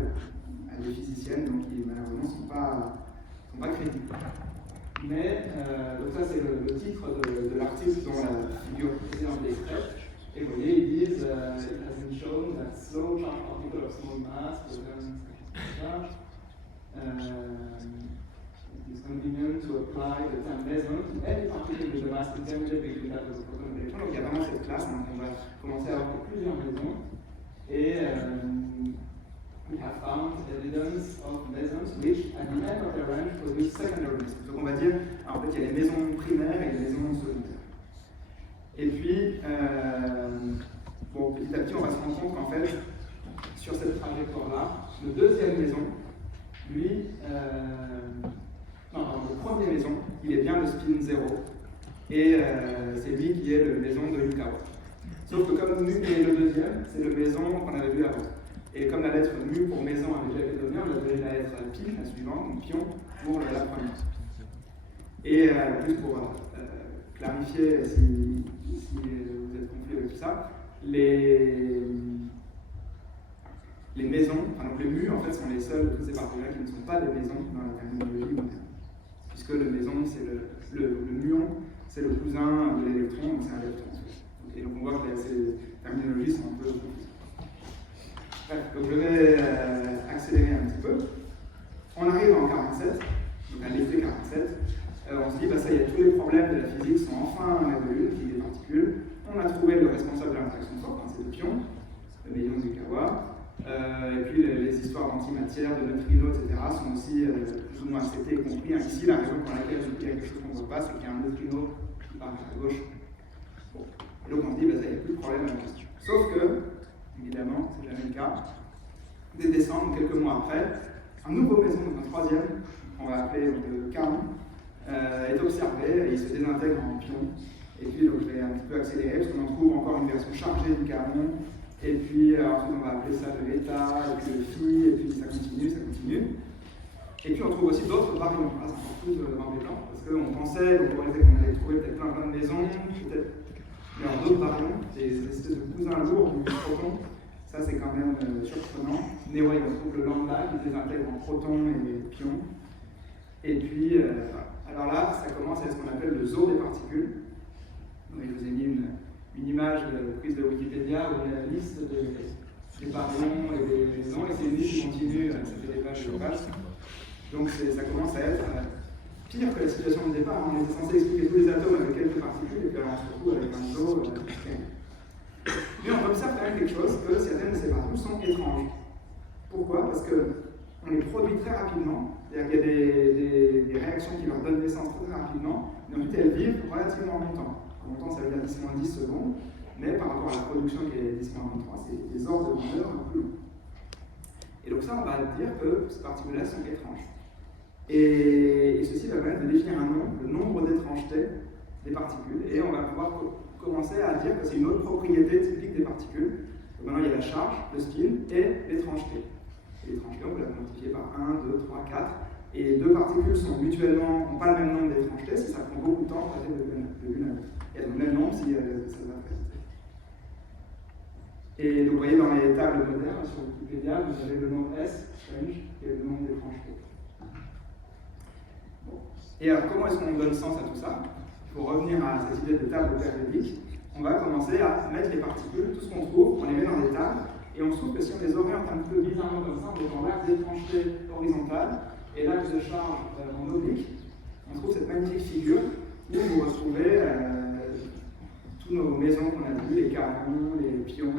à des physiciennes, donc qui malheureusement ne sont pas crédibles. Mais, donc ça c'est le titre de l'article dont la figure précédente est extraite. Et vous voyez, ils disent It has been shown that slow charged particles of small mass charge it is convenient to apply the term meson to any particle with a mass intermediate between that of the proton and electron. Donc il y a vraiment cette classe, donc on va commencer à avoir plusieurs maisons. Et we have found evidence of mesons which, at the end of their range, produce secondary mesons. Donc on va dire, en fait, il y a les maisons primaires et les maisons secondaires. Et puis, bon, petit à petit, on va se rendre compte qu'en fait, sur cette trajectoire-là, le deuxième maison, lui, le premier maison, il est bien le spin 0. Et c'est lui qui est le maison de Yukawa. Sauf que comme mu est le deuxième, c'est le maison qu'on avait vu avant. Et comme la lettre mu pour maison avait déjà été donnée, on a donné la lettre pi, la suivante, donc pion, pour la première. Et juste pour clarifier si vous êtes confus avec tout ça, les maisons, donc les mu en fait sont les seuls de tous ces particules qui ne sont pas des maisons dans la terminologie moderne. Puisque le maison, c'est le muon, c'est le cousin de l'électron, donc c'est un électron. Et donc on voit que ces terminologies sont un peu confuses. Bref, donc je vais accélérer un petit peu. On arrive en 47, donc à l'été 47. On se dit, ça y est, tous les problèmes de la physique sont enfin résolus, qui des particules. On a trouvé le responsable de l'interaction forte, c'est le pion, le médium du Yukawa. Et puis les histoires d'antimatière, de neutrinos, etc. sont aussi plus ou moins acceptées et comprises. Ici, la raison pour laquelle il y a quelque chose qu'on ne voit pas, c'est qu'il y a un neutrino qui part à gauche. Bon. Et donc on se dit, ça y a plus de problème à la question. Sauf que, évidemment, c'est jamais le cas. Dès décembre, quelques mois après, un nouveau maison, donc un troisième, qu'on va appeler le caron, est observé et il se désintègre en pion. Et puis donc, je vais un petit peu accélérer parce qu'on en trouve encore une version chargée du caron. Et puis ensuite on va appeler ça le l'état, et puis le phi, et puis ça continue. Et puis on trouve aussi d'autres baryons. Là, c'est encore plus embêtant parce qu'on pensait, donc on allait trouver peut-être plein de maisons, peut-être il y a d'autres baryons, des espèces de cousins lourds du proton. Ça c'est quand même surprenant. Mais ouais, on trouve le lambda qui désintègre en protons et pions. Et puis, alors là, ça commence à être ce qu'on appelle le zoo des particules. Donc, je vous ai mis une image prise de Wikipédia où il y a la liste des baryons et des maisons, et c'est une liste qui continue, ça fait des pages et des pages. Donc ça commence à être pire que la situation de départ. On était censé expliquer tous les atomes avec quelques particules, et puis alors on se retrouve avec un zoo. Mais on observe quand même quelque chose, que certaines de ces particules sont étranges. Pourquoi? Parce qu'on les produit très rapidement, c'est-à-dire qu'il y a des réactions qui leur donnent naissance très rapidement, mais ensuite elles vivent relativement longtemps. Longtemps, ça veut dire 10-10 secondes, mais par rapport à la production qui est 10-23, c'est des ordres de grandeur un peu longs. Et donc ça, on va dire que ces particules-là sont étranges. Et ceci va permettre de définir le nombre d'étrangetés des particules, et on va pouvoir commencer à dire que c'est une autre propriété typique des particules. Donc maintenant, il y a la charge, le spin, et l'étrangeté. Et l'étrangeté, on peut la quantifier par 1, 2, 3, 4. Et les deux particules n'ont pas le même nombre d'étrangetés, si ça prend beaucoup de temps à passer de l'une à l'autre. Et elles ont le même nombre si ça va très vite. Et donc vous voyez dans les tables modernes sur Wikipédia, vous avez le nombre S, strange, et le nombre d'étrangetés. Bon. Et alors comment est-ce qu'on donne sens à tout ça? Pour revenir à cette idée de table périodique, on va commencer à mettre les particules, tout ce qu'on trouve, on les met dans des tables, et on se trouve que si on les oriente un peu bizarrement comme ça, on est dans l'axe d'étrangeté horizontale et l'axe de charge en oblique, on trouve cette magnifique figure où vous retrouvez toutes nos maisons qu'on a vues, les carons, les pions,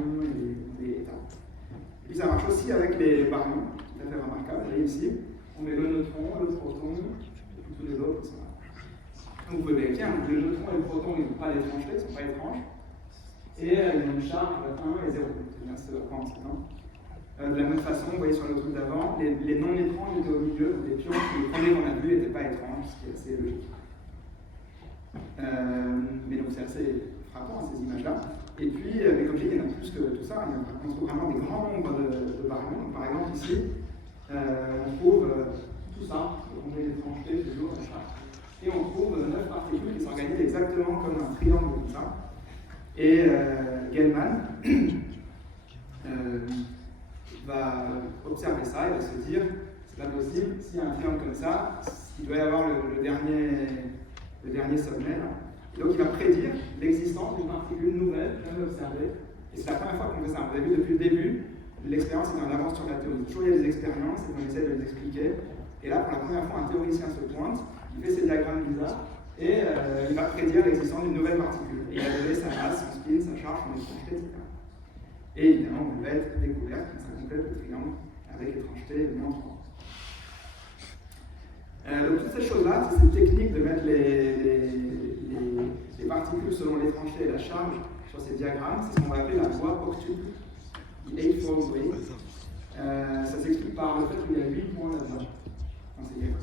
les états. Et puis ça marche aussi avec les baryons, tout à fait remarquable. Vous voyez ici, on met le neutron, le proton, et puis tous les autres qui sont là. Donc vous pouvez vérifier, le neutron et le proton, ils n'ont pas d'étrangeté, ils ne sont pas étranges. Et ils ont une charge 1 et 0. C'est bien ce qu'on pense, non? De la même façon, vous voyez sur le truc d'avant, les non-étranges étaient au milieu, donc les pions, les premiers qu'on a vus n'étaient pas étranges, ce qui est assez logique. Mais donc c'est assez frappant, ces images-là. Et puis, mais comme je dis, il y en a plus que tout ça, on trouve vraiment des grands nombres de baryons. Donc, par exemple, ici, on trouve tout ça, on met l'étrangeté toujours à chaque. Et on trouve 9 particules qui s'organisent exactement comme un triangle comme ça. Et Gell-Mann observer ça, il va se dire, c'est pas possible, s'il y a un triangle comme ça, il doit y avoir le dernier sommet. Là. Et donc il va prédire l'existence d'une particule nouvelle, jamais observée. Et c'est la première fois qu'on fait ça. Vous avez vu depuis le début, l'expérience est en avance sur la théorie. Toujours il y a des expériences et on essaie de les expliquer. Et là, pour la première fois, un théoricien se pointe, il fait ses diagrammes bizarres et il va prédire l'existence d'une nouvelle particule. Et il va donner sa masse, son spin, sa charge, son étrangeté, etc. Et évidemment, on va être découverte, ça complète le triangle avec étrangeté et moins 3. Donc toutes ces choses-là, c'est cette technique de mettre les particules selon l'étrangeté et la charge sur ces diagrammes, c'est ce qu'on va appeler la voie octuple, the eightfold way. Ça s'explique par le fait qu'il y a 8 points là-dedans dans ces diagrammes.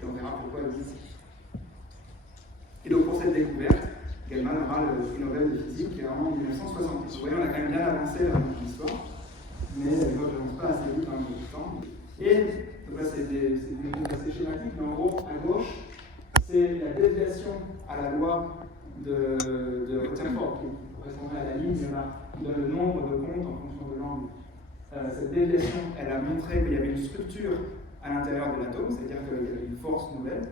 Et on verra pourquoi elles existent. Et donc pour cette découverte, Gell-Mann aura le prix Nobel de physique qui est vraiment en 1970. Vous voyez, on a quand même bien avancé dans l'histoire, mais je n'avance pas assez vite dans le temps. Et donc là, c'est assez schématique, mais en gros, à gauche, c'est la déviation à la loi de Rutherford, qui correspondrait à la ligne qui donne le nombre de comptes en fonction de l'angle. Cette déviation, elle a montré qu'il y avait une structure à l'intérieur de l'atome, c'est-à-dire qu'il y avait une force nouvelle.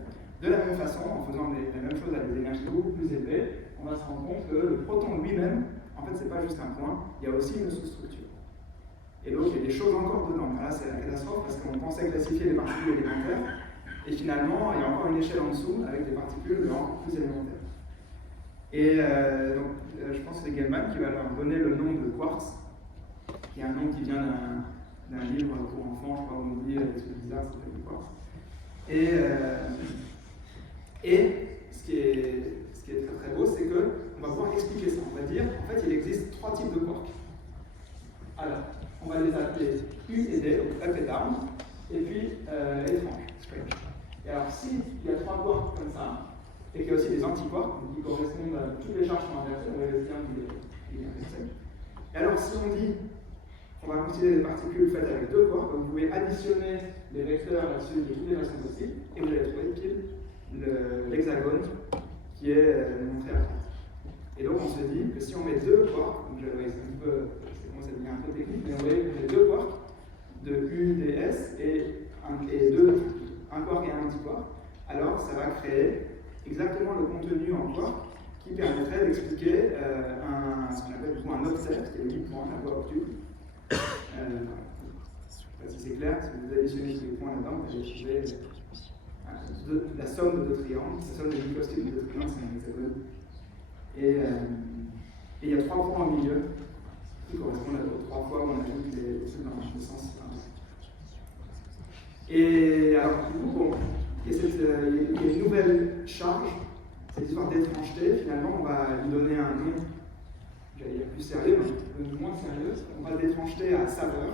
De la même façon, en faisant la même chose à des énergies beaucoup plus élevées, on va se rendre compte que le proton lui-même, en fait, c'est pas juste un point, il y a aussi une sous-structure. Et donc, il y a des choses encore dedans. Là, c'est la catastrophe parce qu'on pensait classifier les particules élémentaires, et finalement, il y a encore une échelle en dessous avec des particules encore plus élémentaires. Et donc, je pense que c'est Gell-Mann qui va leur donner le nom de quarks, qui est un nom qui vient d'un livre pour enfants, je crois, où on dit des trucs bizarres, ça s'appelle quarks. Et ce qui est très très beau, c'est qu'on va pouvoir expliquer ça. On va dire, en fait, il existe 3 types de quarks. Alors, on va les appeler U et D, donc up et down, et puis étrange, strange. Et alors, s'il y a 3 quarks comme ça, et qu'il y a aussi des antiquarks, qui correspondent à toutes les charges sont inversées, on va les dire qu'il est inversé. Et alors, si on dit qu'on va considérer des particules faites avec 2 quarks, vous pouvez additionner les vecteurs là-dessus de toutes les façons possibles, et vous allez trouver l'hexagone qui est montré à droite. Et donc on se dit que si on met 2 quarks, donc ça commence à devenir un peu technique, mais on met 2 quarks de U, D, S et un quark et un antiquark, alors ça va créer exactement le contenu en quark qui permettrait d'expliquer ce qu'on appelle un offset, qui est le 8 points, la voie octuple. Je ne sais pas si c'est clair, si vous additionnez tous les points là-dedans, vous allez trouver la somme de 2 triangles, la somme des microstyles de 2 triangles, c'est un hexagone. Et il y a 3 points au milieu qui correspondent à 3 fois où on ajoute les trucs dans le sens. Et alors, du coup, bon, il y a une nouvelle charge, cette histoire d'étrangeté. Finalement, on va lui donner un nom, j'allais dire plus sérieux, mais moins sérieux. On va d'étrangeté à saveur.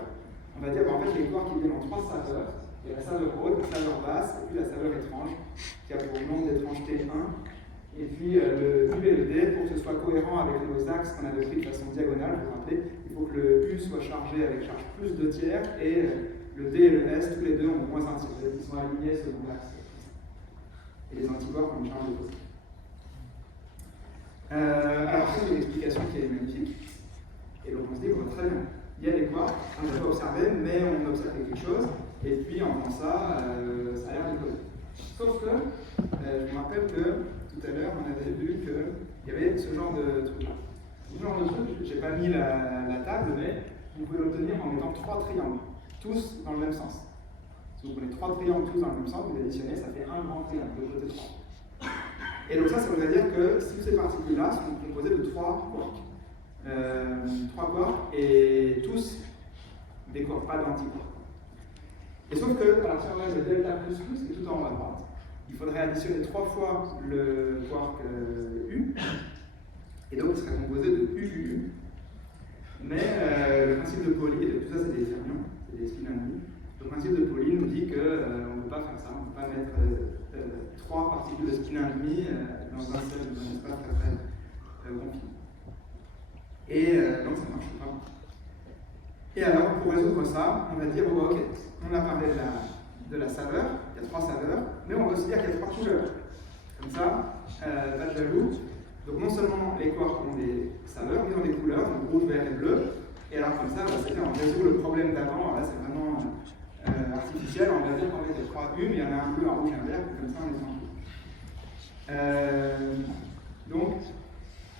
On va dire, en fait, les quarks qui viennent en 3 saveurs. Il y a la saveur haute, la saveur basse, et puis la saveur étrange, qui a pour nom d'étrangeté 1. Et puis le U et le D, pour que ce soit cohérent avec nos axes qu'on avait pris de façon diagonale, vous vous rappelez, il faut que le U soit chargé avec charge plus 2 tiers, et le D et le S, tous les deux ont moins 1 tiers. Ils sont alignés selon l'axe. Et les anticorps ont une charge de positive. Alors, c'est une explication qui est magnifique. Et donc on se dit, bon, très bien, il y a des quarks, on n'a pas observé, mais on observe quelque chose. Et puis en faisant ça, ça a l'air déconner. Sauf que, je me rappelle que tout à l'heure, on avait vu qu'il y avait ce genre de truc. Ce genre de truc, je n'ai pas mis la table, mais vous pouvez l'obtenir en mettant 3 triangles, tous dans le même sens. Si vous prenez 3 triangles tous dans le même sens, vous additionnez, ça fait un grand triangle de côté 3. Et donc ça voudrait dire que si ces particules-là sont composées de 3 quarks. 3 quarks et tous des quarks, pas d'antiquarks. Et sauf que, alors si on regarde le delta plus qui est tout en haut à droite, il faudrait additionner 3 fois le quark U, et donc il serait composé de UUU. Mais le principe de Pauli, tout ça c'est des fermions, c'est des spin-and-me. Le principe de Pauli nous dit qu'on ne peut pas faire ça, on ne peut pas mettre 3 particules de spin-and-me dans un seul espace très confiné. Et donc ça ne marche pas. Et alors, pour résoudre ça, on va dire, oh, ok, on a parlé de la saveur, il y a 3 saveurs, mais on va aussi dire qu'il y a 3 couleurs. Comme ça, pas de jaloux. Donc non seulement les quarks ont des saveurs, mais ils ont des couleurs, donc rouge, vert et bleu. Et alors comme ça, c'est-à-dire on résout le problème d'avant, là c'est vraiment artificiel, on va dire qu'en fait il y a 3 U, mais il y en a un bleu, un rouge, un vert, comme ça on est tranquille. Donc,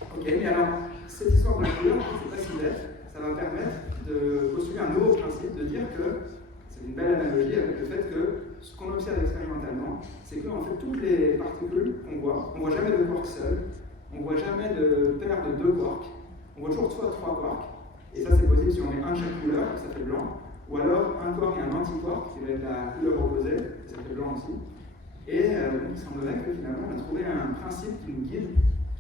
ok, mais alors cette histoire de couleur, c'est pas si bête, ça va permettre de postuler un nouveau principe, de dire que, c'est une belle analogie avec le fait que ce qu'on observe expérimentalement, c'est que en fait toutes les particules qu'on voit, on ne voit jamais de quarks seuls, on ne voit jamais de paire de 2 quarks, on voit toujours soit 3 quarks, et ça c'est possible si on met un de chaque couleur, ça fait blanc, ou alors un quark et un anti-quark, qui va être la couleur opposée, ça fait blanc aussi. Et il semblerait que finalement on a trouvé un principe qui nous guide,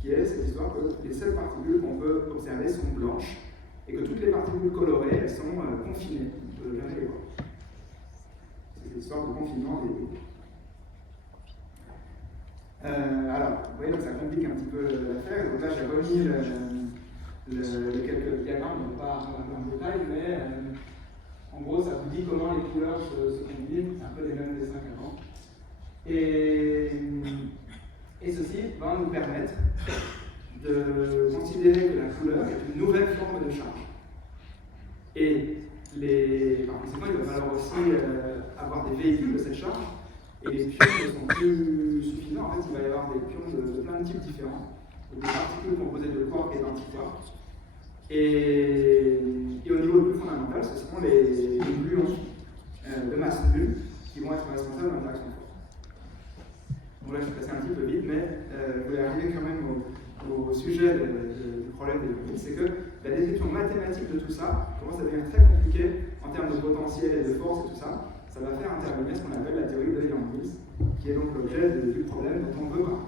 qui est cette histoire que les seules particules qu'on peut observer sont blanches, et que toutes les particules colorées, elles sont confinées, on ne peut jamais les voir. C'est l'histoire de confinement des groupes. Alors, vous voyez, donc ça complique un petit peu l'affaire. Donc là, j'ai remis quelques diagrammes, on ne va pas rentrer en détail, mais en gros, ça vous dit comment les couleurs se combinent, c'est un peu les mêmes dessins qu'avant. Et ceci va nous permettre de considérer que la couleur est une nouvelle forme de charge. Et par conséquent, il va falloir aussi avoir des véhicules de cette charge. Et les pions ne sont plus suffisants. En fait, il va y avoir des pions de plein de types différents. Donc, des particules composées de quarks et d'antiquarks. Et au niveau le plus fondamental, ce seront les gluons de masse nulle qui vont être responsables d'interaction forte. Bon, là, je suis passé un petit peu vite, mais je voulais arriver quand même au sujet du problème des gluons. C'est que la description mathématique de tout ça commence à devenir très compliquée en termes de potentiel et de force et tout ça. Ça va faire intervenir ce qu'on appelle la théorie de Yang-Mills, qui est donc l'objet du problème dont on veut parler.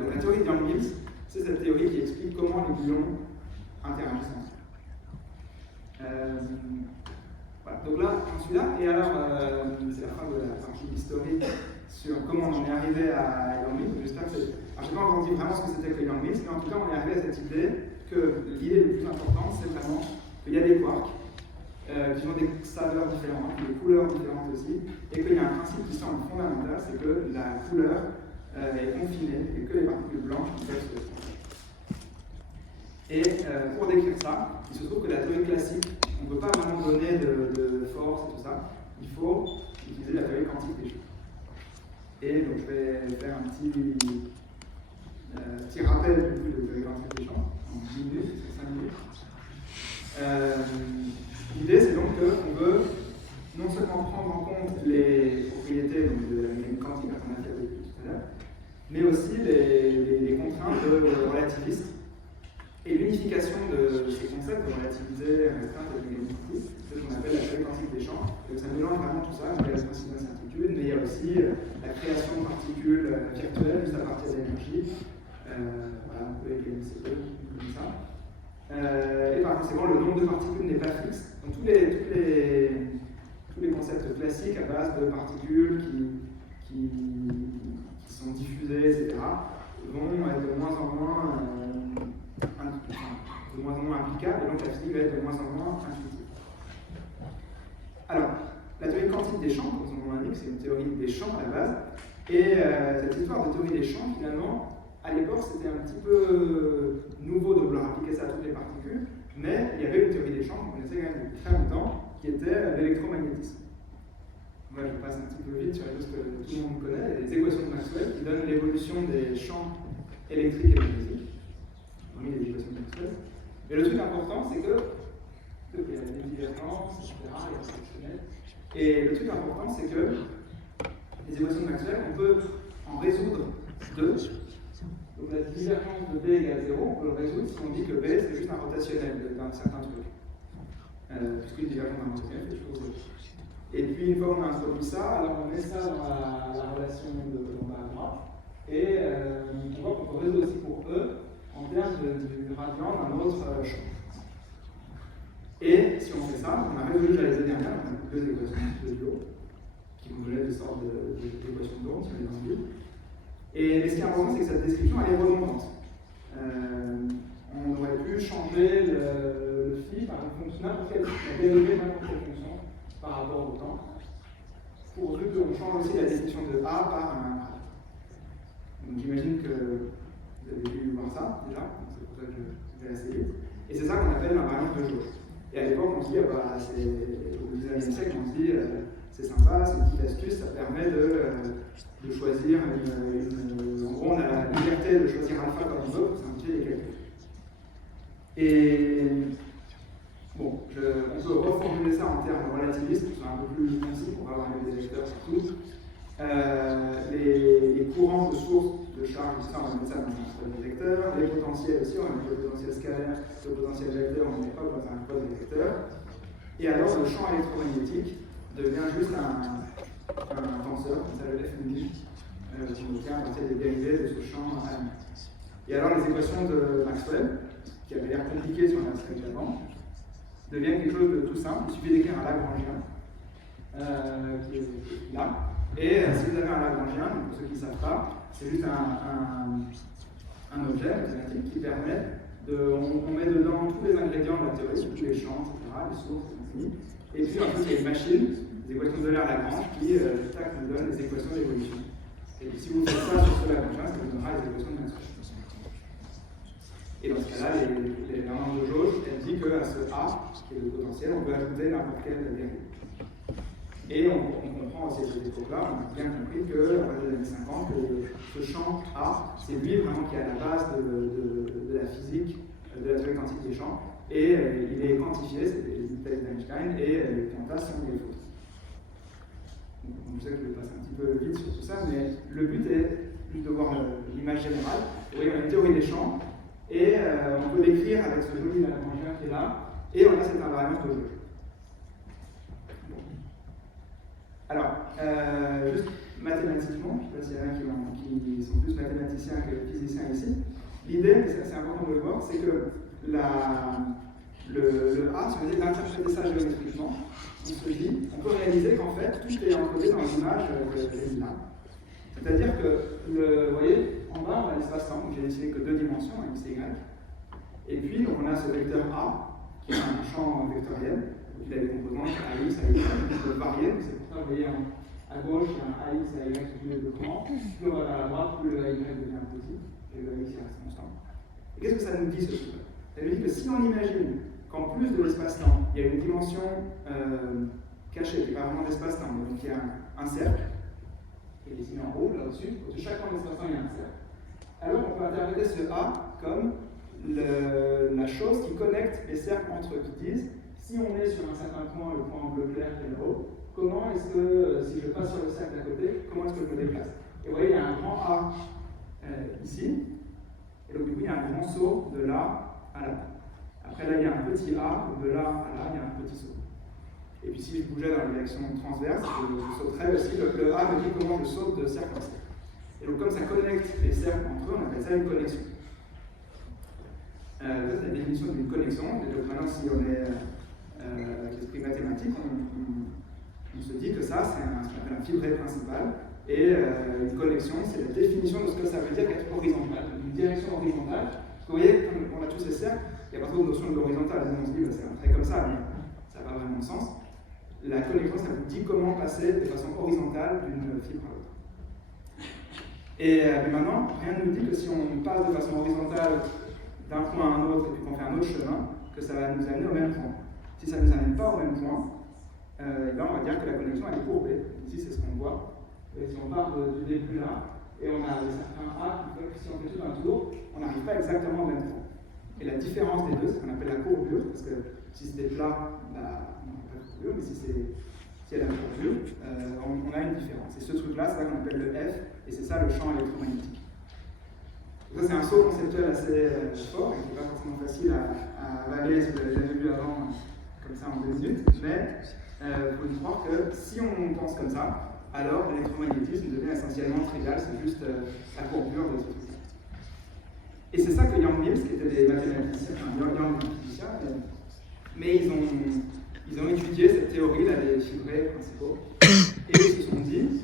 Donc la théorie de Yang-Mills, c'est cette théorie qui explique comment les gluons interagissent ensemble. Voilà. Donc là, j'en suis là, et alors, c'est la fin de la partie historique sur comment on en est arrivé à Yang-Mills. J'espère que c'est... Alors, je n'ai pas encore dit vraiment ce que c'était que Yang-Mills, mais en tout cas, on est arrivé à cette idée que l'idée la plus importante, c'est vraiment qu'il y a des quarks qui ont des saveurs différentes, des couleurs différentes aussi, et qu'il y a un principe qui semble fondamental, c'est que la couleur est confinée et que les particules blanches peuvent se transformer. Et pour décrire ça, il se trouve que la théorie classique, on ne peut pas vraiment donner de force et tout ça, il faut utiliser la théorie quantique des champs. Et donc je vais faire un petit rappel du coup de la théorie quantique des champs, en 10 minutes, 5 minutes. L'idée, c'est donc qu'on veut non seulement prendre en compte les propriétés de la mécanique quantique, qu'on a fait tout à l'heure, mais aussi les contraintes relativistes et l'unification de ces concepts de relativisé, restreinte et de mécanique quantique, c'est ce qu'on appelle la théorie quantique des champs. Donc ça mélange vraiment tout ça, il y a le principe d'incertitude, mais il y a aussi la création de particules virtuelles juste à partir d'énergie. Voilà, on peut écrire comme ça. Et par conséquent, le nombre de particules n'est pas fixe. Donc tous les concepts classiques à base de particules qui sont diffusées, etc., vont être de moins en moins applicables, et donc la physique va être de moins en moins intuitive. Alors, la théorie quantique des champs, comme son nom l'indique, c'est une théorie des champs à la base, et cette histoire de théorie des champs, finalement, à l'époque, c'était un petit peu nouveau de vouloir appliquer ça à toutes les particules, mais il y avait une théorie des champs qu'on connaissait quand même depuis très longtemps, qui était l'électromagnétisme. Moi, je passe un petit peu vite sur les choses que tout le monde connaît, les équations de Maxwell qui donnent l'évolution des champs électriques et magnétiques, parmi les équations de Maxwell. Mais le truc important, c'est que il y a des divergences, etc., il y a des fonctionnels. Et le truc important, c'est que les équations de Maxwell, on peut en résoudre deux. Donc la divergence de B égale 0, on peut le résoudre si on dit que B c'est juste un rotationnel d'un certain truc. Puisqu'une divergence d'un rotationnel, c'est toujours 0. Et puis une fois qu'on a introduit ça, alors on met ça dans la relation de bas à droite, et on voit qu'on peut résoudre aussi pour E en termes du gradient d'un autre champ. Et si on fait ça, on a résolu la les dernière, on a deux équations de duo, qui vont donner des sortes d'équations d'onde sur les ensembles. Et ce qui est important, c'est que cette description elle est redondante. On aurait pu changer le phi par une fonction, n'importe quelle, la dérivée de n'importe quelle fonction par rapport au temps, pourvu qu'on change aussi la description de A par un A. Donc j'imagine que vous avez dû voir ça déjà, c'est pour ça que je vais assez vite. Et c'est ça qu'on appelle l'invariance de jauge. Et à l'époque, on se dit, au XIXe siècle, on se dit, c'est sympa, c'est une petite astuce, ça permet de choisir en gros, on a la liberté de choisir alpha comme on veut pour simplifier les calculs. Et bon, on peut reformuler ça en termes relativistes, pour faire un peu plus concis, on va avoir des vecteurs surtout. Les courants de source de charge, ça, on va mettre ça dans un vecteur. Les potentiels aussi, on va mettre le potentiel scalaire, le potentiel vecteur, on ne met pas dans un code vecteur. Et alors, le champ électromagnétique devient juste un tenseur, comme ça le F mini, qui obtient à partir des dérivés de ce champ AM. Et alors, les équations de Maxwell, qui avaient l'air compliquées si on a inscrit avant, deviennent quelque chose de tout simple. Il suffit d'écrire un Lagrangien, qui est là. Et si vous avez un Lagrangien, pour ceux qui ne savent pas, c'est juste un objet mathématique qui permet on met dedans tous les ingrédients de la théorie, tous les champs, etc., les sources, etc. Et puis en plus, il y a une machine, les équations de Euler-Lagrange, qui nous donne les équations d'évolution. Et puis si vous faites ça sur ce Lagrangien, ça vous donnera les équations de Maxwell. Et dans ce cas-là, l'invariance de jauge, elle dit qu'à ce A, qui est le potentiel, on peut ajouter n'importe quelle dérive. Et on comprend aussi à cette époque-là, on a bien compris qu'en les années 50, que ce champ A, c'est lui vraiment qui est à la base de la physique, de la théorie quantique des champs, et il est quantifié, c'est les hypothèses d'Einstein, et les quantas sont des fautes. Donc, je sais que je vais passer un petit peu vite sur tout ça, mais le but est juste de voir l'image générale. Vous voyez, on a une théorie des champs, et on peut l'écrire avec ce joli Lagrangien qui est là, et on a cette invariance de jauge. Alors, juste mathématiquement, je ne sais pas s'il y en a qui sont plus mathématiciens que physiciens ici, l'idée, et c'est important de le voir, c'est que le A, si on dit d'interpréter ça géométriquement, on se dit, on peut réaliser qu'en fait, tout est encodé dans l'image des images. C'est-à-dire que, vous voyez, en bas, on a l'espace-temps, donc j'ai décidé que 2 dimensions, X et Y. Et puis, donc, on a ce vecteur A, qui est un champ vectoriel. Il a des composantes AX, AY, qui peuvent varier. C'est pour ça que vous voyez, à gauche, il y a un AX, AY sur tous les deux camps. Plus on va vers la droite, plus le AY devient petit, et le AX reste constant. Et qu'est-ce que ça nous dit, ce truc-là? Ça nous dit que si on imagine qu'en plus de l'espace-temps, il y a une dimension cachée, qui n'est pas vraiment l'espace-temps, mais donc il y a un cercle, qui est dessiné en haut, là-dessus, au-dessus de chaque point d'espace-temps, il y a un cercle. Alors on peut interpréter ce A comme la chose qui connecte les cercles entre eux, qui disent si on est sur un certain point, le point bleu clair qui est là-haut, comment est-ce que, si je passe sur le cercle à côté, comment est-ce que je me déplace? Et vous voyez, il y a un grand A ici, et donc du coup, il y a un grand saut de là à là. Après, là, il y a un petit A, de là à là, il y a un petit saut. Et puis, si je bougeais dans la direction transverse, je sauterais aussi, le A me dit comment je saute de cercle en cercle. Et donc, comme ça connecte les cercles entre eux, on appelle ça une connexion. Ça, c'est la définition d'une connexion. Et donc, maintenant, si on est avec l'esprit mathématique, on se dit que ça, c'est ce qu'on appelle un fibré principal. Et une connexion, c'est la définition de ce que ça veut dire qu'être horizontal. Une direction horizontale. Parce que vous voyez, comme on a tous ces cercles, il n'y a pas trop de notion de l'horizontal. On se dit, c'est un trait comme ça, mais ça n'a pas vraiment de sens. La connexion, ça vous dit comment passer de façon horizontale d'une fibre à l'autre. Et maintenant, rien ne nous dit que si on passe de façon horizontale d'un point à un autre et puis qu'on fait un autre chemin, que ça va nous amener au même point. Si ça ne nous amène pas au même point, on va dire que la connexion elle est courbée. Ici, c'est ce qu'on voit. Et si on part du début là, et on a certains A qui fait que si on fait tout un tour, on n'arrive pas exactement au même point. Et la différence des deux, c'est ce qu'on appelle la courbure, parce que si c'était plat, on n'a pas de courbure, mais si il y a la courbure, on a une différence. Et ce truc-là, c'est ça qu'on appelle le F, et c'est ça le champ électromagnétique. Donc ça, c'est un saut conceptuel assez fort, et qui n'est pas forcément facile à avaler si vous l'avez jamais vu avant, comme ça en 2 minutes, mais il faut croire que si on pense comme ça, alors l'électromagnétisme devient essentiellement trivial, c'est juste la courbure de ce truc. Et c'est ça que Yang Mills, qui étaient des mathématiciens, Yang physiciens, mais ils ont étudié cette théorie là, des fibrés principaux, et ils se sont dit,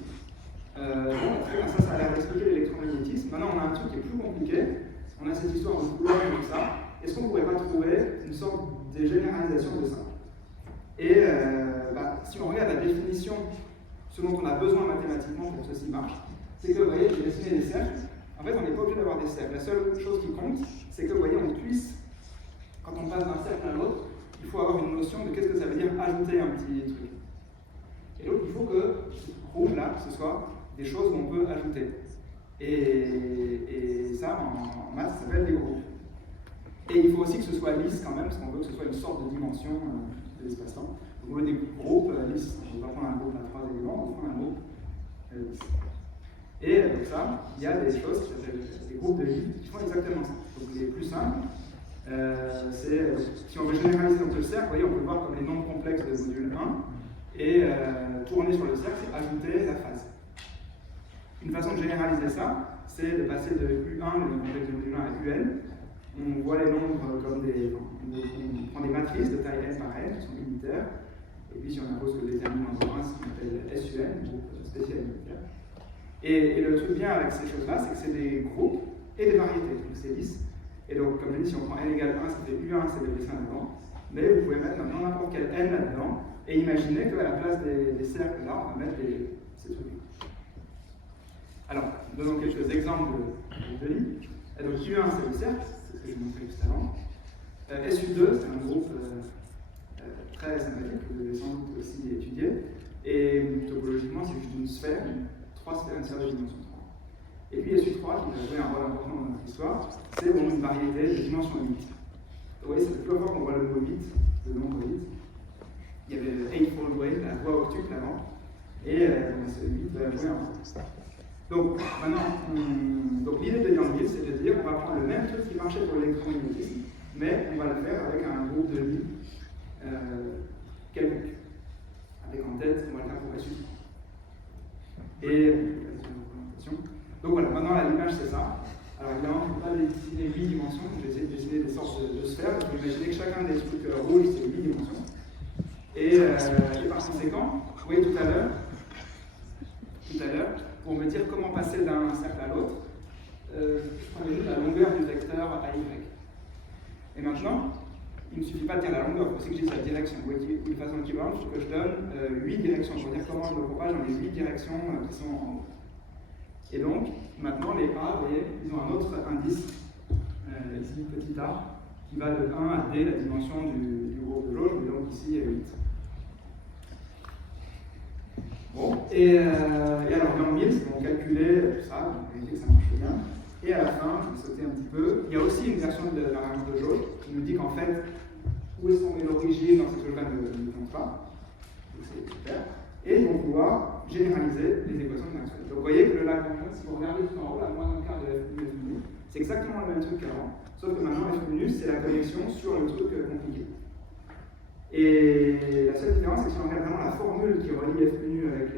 bon, ça a l'air d'expliquer l'électromagnétisme. Maintenant, on a un truc qui est plus compliqué, on a cette histoire de couleur et tout ça. Est-ce qu'on ne pourrait pas trouver une sorte de généralisation de ça? Et si on regarde la définition, ce dont on a besoin mathématiquement pour que ceci marche, c'est que, vous voyez, j'ai dessiné des cercles. En fait, on n'est pas obligé d'avoir des cercles. La seule chose qui compte, c'est que, vous voyez, on puisse quand on passe d'un cercle à l'autre, il faut avoir une notion de qu'est-ce que ça veut dire ajouter un petit truc. Et donc, il faut que ce groupe-là, ce soit des choses où on peut ajouter. Et ça, en maths, ça s'appelle des groupes. Et il faut aussi que ce soit lisse quand même, parce qu'on veut que ce soit une sorte de dimension de l'espace-temps. Donc, on veut des groupes lisses. On ne va pas prendre un groupe à 3 éléments, on va prendre un groupe lisse. Et avec ça, il y a des choses qui s'appellent des groupes de lignes qui font exactement ça. Donc, les plus simples, c'est si on veut généraliser donc le cercle, vous voyez, on peut le voir comme les nombres complexes de module 1, et tourner sur le cercle, c'est ajouter la phase. Une façon de généraliser ça, c'est de passer de U1, le complexe de module 1, à UN. On voit les nombres comme des. On prend des matrices de taille n par n, qui sont unitaires, et puis si on impose le déterminant de 1, c'est ce qu'on appelle SUN, groupe spécial unitaire. Et le truc bien avec ces choses-là, c'est que c'est des groupes et des variétés, donc c'est lisse. Et donc, comme je dis, si on prend n égale 1, ça fait U1, c'est le dessin devant. Mais vous pouvez mettre n'importe quel n là-dedans, et imaginer qu'à la place des cercles là, on va mettre ces trucs. Alors, donnons quelques exemples de lignes. Donc, U1, c'est le cercle, c'est ce que je vous montrais juste avant. SU2, c'est un groupe très sympathique, que vous avez sans doute aussi étudié. Et topologiquement, c'est juste une sphère, 3 sphères, une sphère de dimension 3. Et puis SU3, qui va jouer un rôle important dans notre histoire, c'est une variété de dimension 8. Vous voyez, c'est plusieurs fois qu'on voit le mot 8, le nombre 8. Il y avait le 8-fold way, la voix octuple avant, et ce 8 va jouer un rôle. Donc, maintenant, l'idée de Yang-Mills, c'est de dire on va prendre le même truc qui marchait pour l'électromagnétisme, mais on va le faire avec un groupe de lignes quelconque. Avec en tête, on va le faire pour SU3. Et, donc voilà, maintenant l'image c'est ça. Alors évidemment, je ne peux pas dessiner 8 dimensions, je vais essayer de dessiner des sortes de sphères. Donc vous imaginez que chacun des trucs rouges c'est 8 dimensions. Et par conséquent, vous voyez tout à l'heure, pour me dire comment passer d'un cercle à l'autre, je prenais juste la longueur du vecteur AY. Et maintenant, il ne suffit pas de dire la longueur, il faut aussi que je dise la direction. Vous voyez, de façon équivalente, il faut que je donne 8 directions. Je veux dire comment je me propage dans les 8 directions qui sont en haut. Et donc, maintenant, les A, vous voyez, ils ont un autre indice, ici, petit a, qui va de 1 à d, la dimension du groupe de jauge, mais donc ici, 8. Bon, et alors, Yang-Mills vont calculer tout ça, donc vérifier que ça marche bien. Et à la fin, je vais sauter un petit peu, il y a aussi une version de la variance de jauge qui nous dit qu'en fait, où est-ce qu'on met l'origine dans cette jauge-là ne compte pas. Donc c'est super. Et ils vont pouvoir généraliser les équations de Maxwell. Donc vous voyez que le Lagrange, si vous regardez tout en haut, la moins d'un quart de F nu, c'est exactement le même truc qu'avant, sauf que maintenant F nu, c'est la connexion sur le truc compliqué. Et la seule différence, c'est que si on regarde vraiment la formule qui relie F nu avec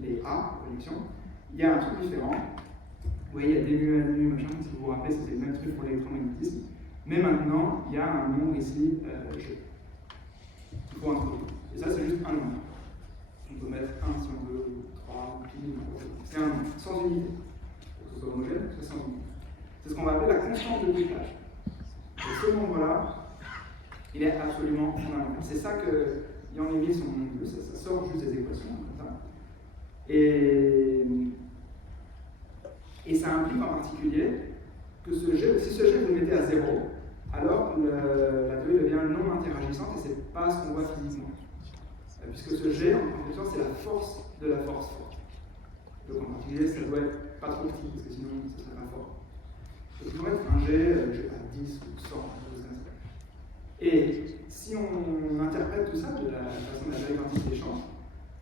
les A, connexion, il y a un truc différent. Vous voyez, il y a des mu, N nu, machin, si vous vous rappelez, c'est le même truc pour l'électromagnétisme. Mais maintenant, il y a un nombre ici, G. Il faut un truc. Et ça, c'est juste un nombre. On peut mettre 1 si on veut, 3, pi, c'est un nombre, sans unité. Pour que ce soit homogène, c'est sans unité. C'est ce qu'on va appeler la constante de couplage. Et ce nombre-là, il est absolument fondamental. C'est ça que Yang-Mills ont vu, ça sort juste des équations, comme ça. Et ça implique en particulier que si ce G vous le mettez à 0, alors la théorie devient non interagissante et c'est pas ce qu'on voit physiquement. Puisque ce G, en quelque sorte, c'est la force de la force forte. Donc en particulier, ça doit être pas trop petit, parce que sinon, ça serait pas fort. Donc il faut mettre un G, je sais pas, 10 ou 100, quelque chose comme ça. Et si on interprète tout ça de la façon de la quantique des champs,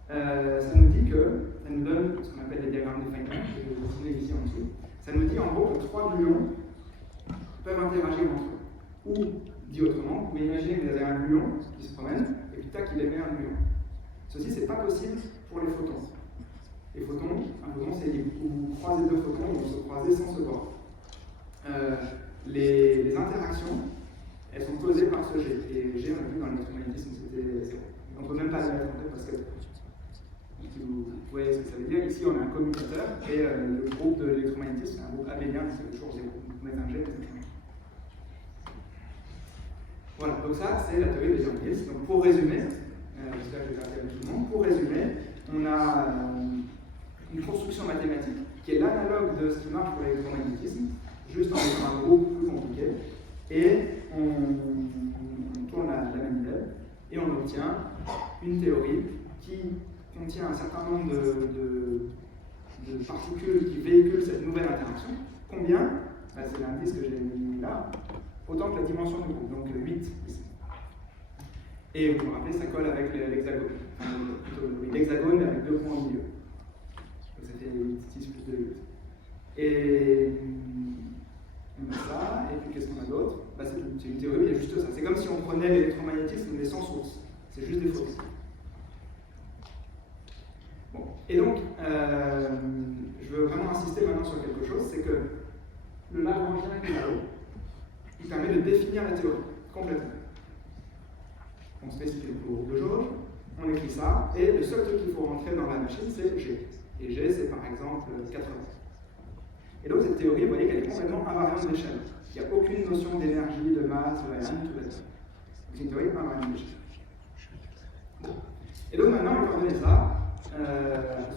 ça nous dit que, ça nous donne ce qu'on appelle les diagrammes de Feynman, que je vais vous dessiner ici en dessous. Ça nous dit en gros que 3 gluons peuvent interagir entre eux. Ou, dit autrement, vous pouvez imaginer que vous avez un gluon qui se promène, et puis tac, il émet un gluon. Ceci, c'est pas possible pour les photons. Les photons, un photon, c'est libre. Vous croisez deux photons, ils vont se croiser sans se voir. Les interactions, elles sont causées par ce G. Et G, on a vu dans l'électromagnétisme, c'était zéro. On ne peut même pas le mettre en fait parce que vous voyez ce que ça veut dire. Ici, on a un commutateur et le groupe de l'électromagnétisme, c'est un groupe abélien, c'est toujours zéro. Donc, on peut mettre un G, mais c'est rien. Voilà, donc ça, c'est la théorie des Yang-Mills. Donc, pour résumer, j'espère que je vais faire avec tout le monde. Pour résumer, on a une construction mathématique qui est l'analogue de ce qui marche pour l'électromagnétisme, juste en étant un groupe plus compliqué. Et on tourne la manivelle et on obtient une théorie qui contient un certain nombre de particules qui véhiculent cette nouvelle interaction. Combien? C'est l'indice que j'ai mis là, autant que la dimension du groupe, donc 8 ici. Et vous vous rappelez, ça colle avec l'hexagone. L'hexagone avec 2 points au milieu. Donc ça fait 6 plus 2, 8. Et on a ça, et puis qu'est-ce qu'on a d'autre? C'est une théorie, il y a juste ça. C'est comme si on prenait l'électromagnétisme mais sans source. C'est juste des photons. Bon. Et donc, je veux vraiment insister maintenant sur quelque chose, c'est que le Lagrangien qui est là-haut, il permet de définir la théorie complètement. On spécifie le cours de jauge, on écrit ça, et le seul truc qu'il faut rentrer dans la machine, c'est G. Et G, c'est par exemple 80. Et donc cette théorie, vous voyez qu'elle est complètement invariante d'échelle. Il n'y a aucune notion d'énergie, de masse, de rien, tout ça. C'est une théorie invariante d'échelle. Et donc maintenant, on va donner ça,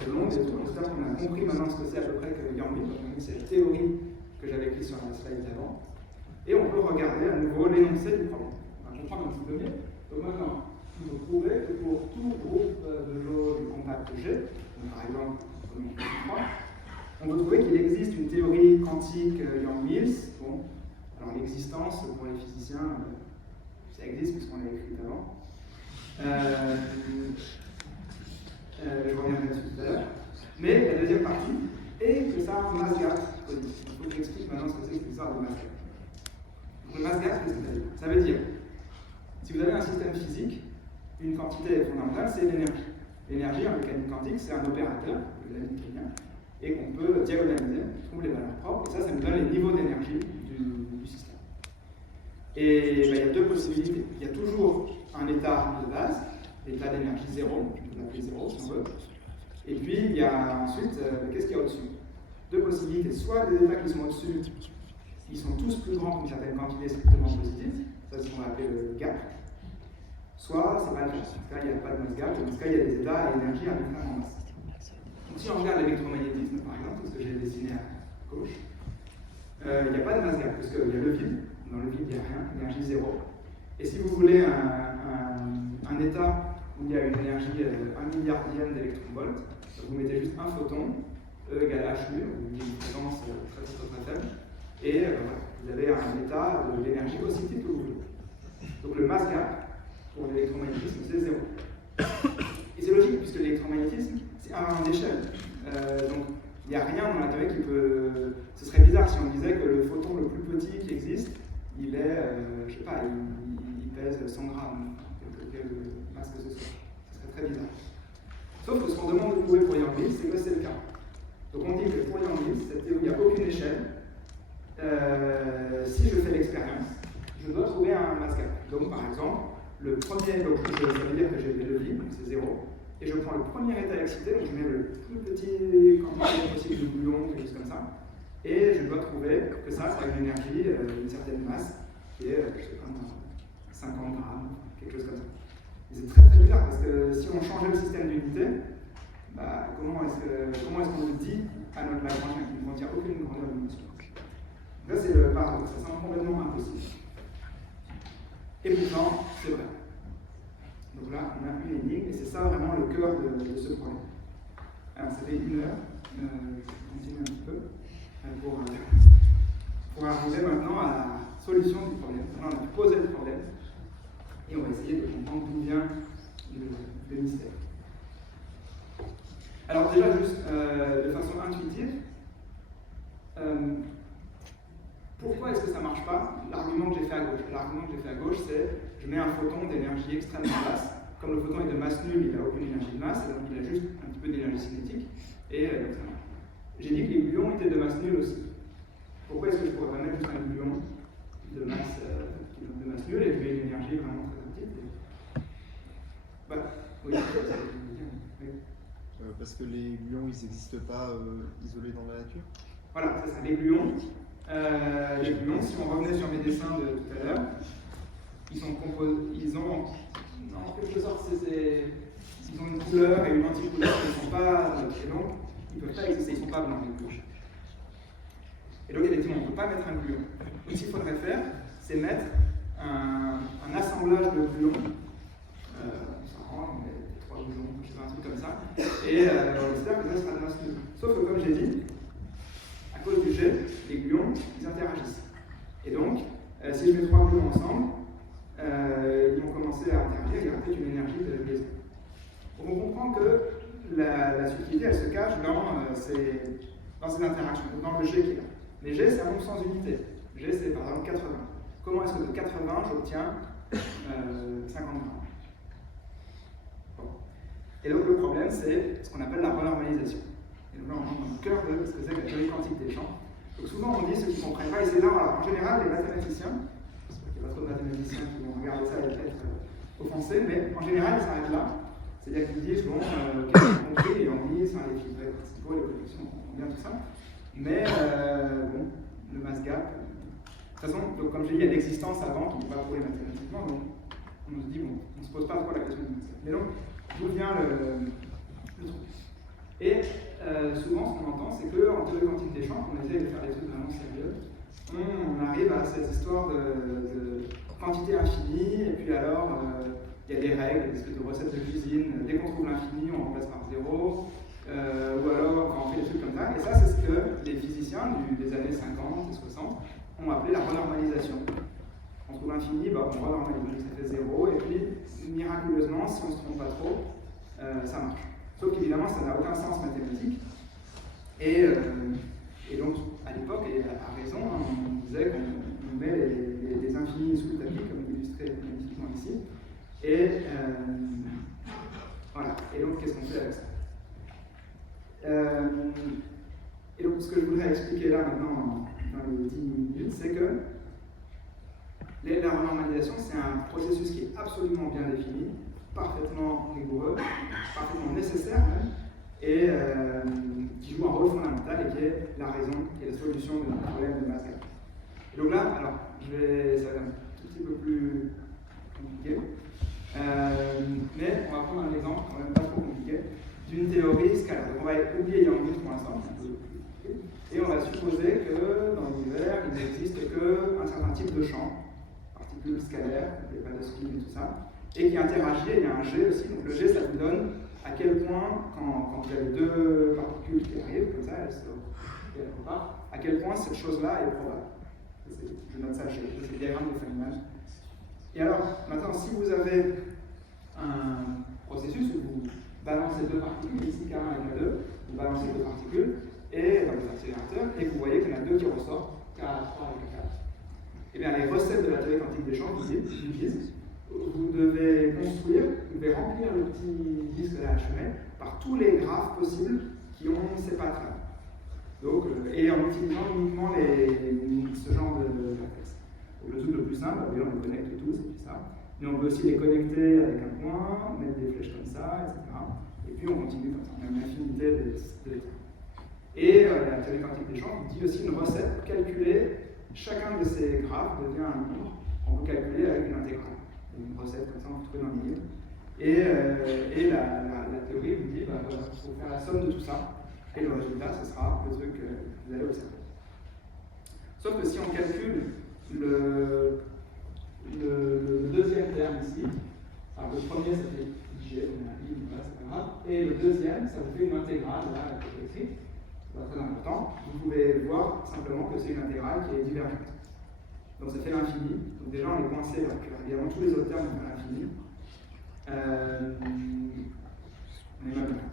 selon des tours. J'espère qu'on a compris maintenant ce que c'est à peu près que Yang-Mills. Donc c'est la théorie que j'avais écrite sur la slide d'avant. Et on peut regarder à nouveau l'énoncé du problème. On va comprendre un petit peu mieux. Donc maintenant, il faut prouver que pour tout groupe de jauge compact G, donc par exemple, on veut trouver qu'il existe une théorie quantique Yang-Mills. Bon, alors l'existence, pour les physiciens, ça existe puisqu'on l'a écrit avant. Je reviendrai dessus tout à l'heure. Mais la deuxième partie est que ça a un mass gap. Il faut que j'explique maintenant ce que c'est que l'histoire de mass gap. Donc, le mass gap, qu'est-ce que ça veut dire? Ça veut dire, si vous avez un système physique, une quantité fondamentale, c'est l'énergie. L'énergie en mécanique quantique, c'est un opérateur, le Hamiltonien, et qu'on peut diagonaliser, on trouve les valeurs propres, et ça nous donne les niveaux d'énergie du système. Et il y a deux possibilités. Il y a toujours un état de base, l'état d'énergie 0, je peux l'appeler 0 si on veut. Et puis il y a ensuite, qu'est-ce qu'il y a au-dessus? Deux possibilités. Soit les états qui sont au-dessus, ils sont tous plus grands qu'une certaine quantité strictement positive, ça c'est ce qu'on va appeler le gap. Soit c'est pas le cas. Dans ce cas, il n'y a pas de mass gap, dans ce cas, il y a des états à énergie arbitrairement en masse. Donc si on regarde l'électromagnétisme, par exemple, ce que j'ai dessiné à gauche, il n'y a pas de mass gap, parce qu'il y a le vide. Dans le vide, il n'y a rien, énergie 0. Et si vous voulez un état où il y a une énergie 1 milliardième d'électronvolts, vous mettez juste un photon, E égale H nu, une fréquence très faible, et voilà, vous avez un état d'énergie aussi petit que vous voulez. Donc le mass gap pour l'électromagnétisme, c'est 0. Et c'est logique, puisque l'électromagnétisme, c'est invariant d'échelle. Donc il n'y a rien dans la théorie qui peut... Ce serait bizarre si on disait que le photon le plus petit qui existe, il est, je sais pas, il pèse 100 grammes, quelle masse que ce soit. Ce serait très bizarre. Sauf que ce qu'on demande de prouver pour Yang-Mills, c'est que c'est le cas. Donc on dit que pour Yang-Mills, cette théorie, il n'y a aucune échelle. Si je fais l'expérience, je dois trouver un mass gap. Donc par exemple, le premier, donc ça veut dire que j'ai le vide, donc c'est 0, et je prends le premier état excité, donc je mets le plus petit quantité possible de bouillon, quelque chose comme ça, et je dois trouver que ça a une énergie, une certaine masse, qui est, je sais pas, 50 grammes, quelque chose comme ça. Et c'est très très bizarre, parce que si on changeait le système d'unité, bah, comment est-ce qu'on le dit à notre Lagrangien qui ne contient aucune grandeur de dimension? Là, c'est le paradoxe, ça semble complètement impossible. Et pourtant, c'est vrai. Donc là, on a une énigme, et c'est ça vraiment le cœur de ce problème. Alors, ça fait 1 heure, je vais continuer un petit peu, pour arriver maintenant à la solution du problème. Maintenant, on a posé le problème, et on va essayer de comprendre d'où vient le mystère. Alors déjà, juste de façon intuitive, pourquoi est-ce que ça ne marche pas? L'argument que j'ai fait à gauche, c'est je mets un photon d'énergie extrêmement basse. Comme le photon est de masse nulle, il n'a aucune énergie de masse, donc il a juste un petit peu d'énergie cinétique, et donc ça marche. J'ai dit que les gluons étaient de masse nulle aussi. Pourquoi est-ce que je pourrais pas mettre juste un gluon de masse nulle et je mets une énergie vraiment très petite? Oui, parce que les gluons, ils n'existent pas isolés dans la nature? Voilà, c'est ça, les gluons, si on revenait sur mes dessins de tout à l'heure, ils ont, en quelque sorte, ils ont une couleur et une anticouleur, ils ne sont pas, et donc, ils ne peuvent pas exister, ils ne sont pas blancs, les gluons. Et donc, effectivement, on ne peut pas mettre un gluon. Donc, ce qu'il faudrait faire, c'est mettre un assemblage de gluons. Ça rend, on met 3 gluons, je sais pas, un truc comme ça. Et on espère que ça sera notre nœud. Sauf que, comme j'ai dit, à cause du jet, les gluons, ils interagissent. Et donc, si je mets 3 gluons ensemble, ils vont commencer à interagir, il y aura peut-être une énergie de liaison. Donc on comprend que la subtilité, elle se cache dans ces interactions, dans le G qui est là. Mais G, c'est un nombre sans unité. G, c'est par exemple 80. Comment est-ce que de 80, j'obtiens 50 grammes? Bon. Et donc le problème, c'est ce qu'on appelle la renormalisation. Et donc là, on rentre dans le cœur de ce que c'est que la théorie quantique des champs. Donc souvent, on dit, ceux qui ne comprennent pas, et c'est là, alors, en général, les mathématiciens, j'espère qu'il n'y a pas trop de mathématiciens qui vont regarder ça et être offensés, mais en général, ils s'arrêtent là. C'est-à-dire qu'ils disent, bon, qu'est-ce qu'ils ont compris, et on dit, c'est les filtres principaux, les projections, on comprend bien tout ça. Mais, bon, le mass gap. De toute façon, donc, comme je l'ai dit, il y a l'existence avant qui n'est pas prouvée mathématiquement, donc on se dit, bon, on ne se pose pas trop la question du mass gap. Mais donc, d'où vient le truc? Et souvent, ce qu'on entend, c'est qu'en théorie quantique des champs, on essaie de faire des trucs vraiment sérieux, on arrive à cette histoire de quantité infinie, et puis alors, il y a des règles, des espèces de recettes de cuisine. Dès qu'on trouve l'infini, on remplace par 0. Ou alors, enfin, on fait des trucs comme ça. Et ça, c'est ce que les physiciens des années 50 et 60 ont appelé la renormalisation. On trouve l'infini, bah, on renormalise, donc ça fait 0. Et puis, miraculeusement, si on ne se trompe pas trop, ça marche. Sauf qu'évidemment, ça n'a aucun sens mathématique. Et donc, à l'époque, et à raison, hein, on disait qu'on met les infinis sous le tapis, comme illustré magnifiquement ici. Et voilà. Et donc, qu'est-ce qu'on fait avec ça? Et donc, ce que je voudrais expliquer là maintenant, dans les 10 minutes, c'est que la renormalisation, c'est un processus qui est absolument bien défini, parfaitement rigoureux, parfaitement nécessaire même, et qui joue un rôle fondamental et qui est la raison, qui est la solution de notre problème de mass gap. Et donc là, alors, ça va être un tout petit peu plus compliqué. Mais on va prendre un exemple quand même pas trop compliqué d'une théorie scalaire. Donc on va oublier Yang-Mills pour l'instant, et on va supposer que dans l'univers, il n'existe qu'un certain type de champ, particules scalaires, il n'y a pas de spin et tout ça, et qui interagit, et il y a un G aussi. Donc le G, ça vous donne à quel point, quand il y a les deux particules qui arrivent, comme ça, elles repartent, à quel point cette chose-là est probable. Je note ça, c'est le diagramme de Feynman. Et alors, maintenant, si vous avez un processus où vous balancez deux particules, ici K1 et K2, vous balancez deux particules, et dans les accélérateurs, et vous voyez qu'il y en a deux qui ressortent, K3 et K4. Eh bien, les recettes de la théorie quantique des champs vous disent, vous devez construire, vous devez remplir le petit disque de la HML par tous les graphes possibles qui ont ces pattes-là. Donc, et en utilisant uniquement ce genre de matrices. Le truc le plus simple, on les connecte tous, et puis ça. Mais on peut aussi les connecter avec un point, mettre des flèches comme ça, etc. Et puis on continue comme ça, on a une infinité d'états. Et la théorie quantique des champs dit aussi une recette pour calculer chacun de ces graphes devient un nombre. On peut calculer avec une intégrale. Une recette comme ça, on peut trouver dans les livres. Et la théorie vous dit bah, voilà, il faut faire la somme de tout ça. Et le résultat, ce sera le truc que vous allez observer. Sauf que si on calcule le deuxième terme ici, alors le premier ça fait G, on a un I, voilà, c'est pas grave, et le deuxième, ça vous fait une intégrale, là, la écrite, c'est pas très important, vous pouvez voir simplement que c'est une intégrale qui est divergente. Donc ça fait l'infini, donc déjà on est coincé, donc évidemment tous les autres termes vont faire l'infini. On est mal là.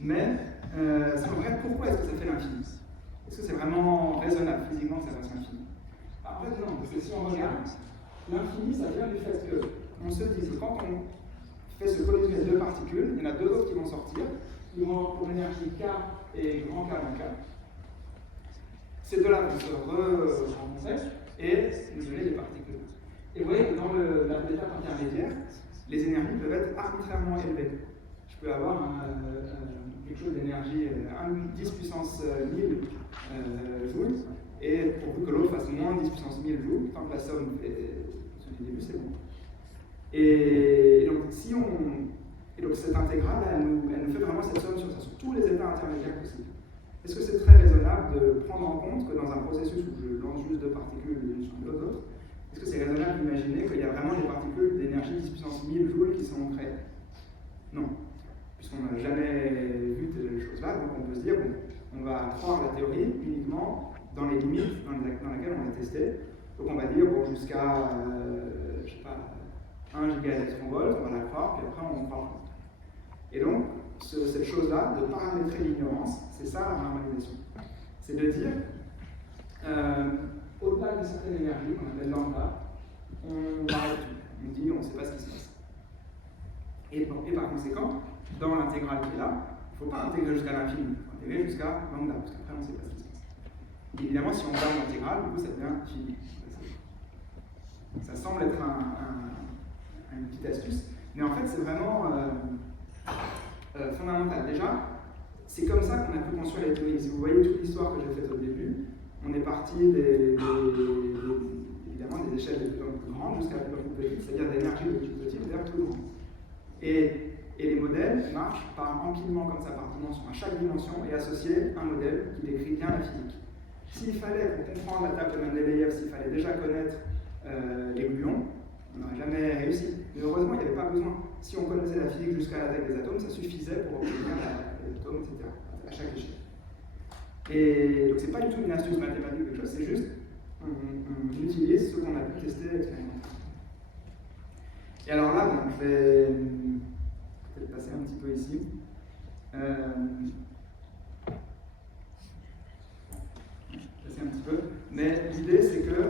Mais, c'est vrai, pourquoi est-ce que ça fait l'infini? Est-ce que c'est vraiment raisonnable physiquement que ça fasse l'infini? En fait, non, parce que si on regarde, l'infini, ça vient du fait qu'on se dit que quand on fait se collisionner deux particules, il y en a deux autres qui vont sortir, ils vont pour énergie K et grand K dans K. Ces deux-là vont se rencontrer et nous donner des particules. Et vous voyez que dans l'étape intermédiaire, les énergies peuvent être arbitrairement élevées. Je peux avoir quelque chose d'énergie 10 puissance 1000 joules, et pourvu que l'autre fasse moins 10 puissance 1000 joules, tant que la somme est au début, c'est bon. Et donc, cette intégrale, elle nous fait vraiment cette somme sur ça, sur tous les états intermédiaires possibles. Est-ce que c'est très raisonnable de prendre en compte que dans un processus où je lance juste deux particules l'une sur l'autre, est-ce que c'est raisonnable d'imaginer qu'il y a vraiment des particules d'énergie 10 puissance 1000 joules qui sont créées? Non. Puisqu'on n'a jamais vu de choses-là, donc on peut se dire, bon, on va croire la théorie uniquement dans les limites dans lesquelles on l'a testé. Donc on va dire, bon, jusqu'à, je sais pas, 1 gigaélectronvolt, on va la croire, puis après on parle. Et donc, cette chose-là, de paramétrer l'ignorance, c'est ça la normalisation. C'est de dire, au-delà d'une certaine énergie, qu'on appelle lambda, on arrête tout. On dit, on ne sait pas ce qui se passe. Et par conséquent, dans l'intégrale qui est là, il ne faut pas intégrer jusqu'à l'infini, il faut intégrer jusqu'à lambda, parce qu'après on ne sait pas ce qui se passe. Et évidemment, si on garde l'intégrale, du coup ça devient fini. Ça semble être une petite astuce, mais en fait c'est vraiment fondamental. Déjà, c'est comme ça qu'on a pu construire les théories. Si vous voyez toute l'histoire que j'ai faite au début, on est parti évidemment des échelles de plus en plus grandes jusqu'à de plus en plus petites, c'est-à-dire d'énergie de plus petite vers plus grande. Et les modèles marchent par empilement comme ça, par dimension. À chaque dimension est associé un modèle qui décrit bien la physique. S'il fallait, pour comprendre la table de Mendeleïev, s'il fallait déjà connaître les gluons, on n'aurait jamais réussi. Mais heureusement, il n'y avait pas besoin. Si on connaissait la physique jusqu'à la taille des atomes, ça suffisait pour obtenir les atomes, etc., à chaque échelle. Et donc, c'est pas du tout une astuce mathématique ou quelque chose, c'est juste on utilise ce qu'on a pu tester expérimentalement. Et alors là, bon, je vais peut-être passer un petit peu ici. Passer un petit peu. Mais l'idée, c'est que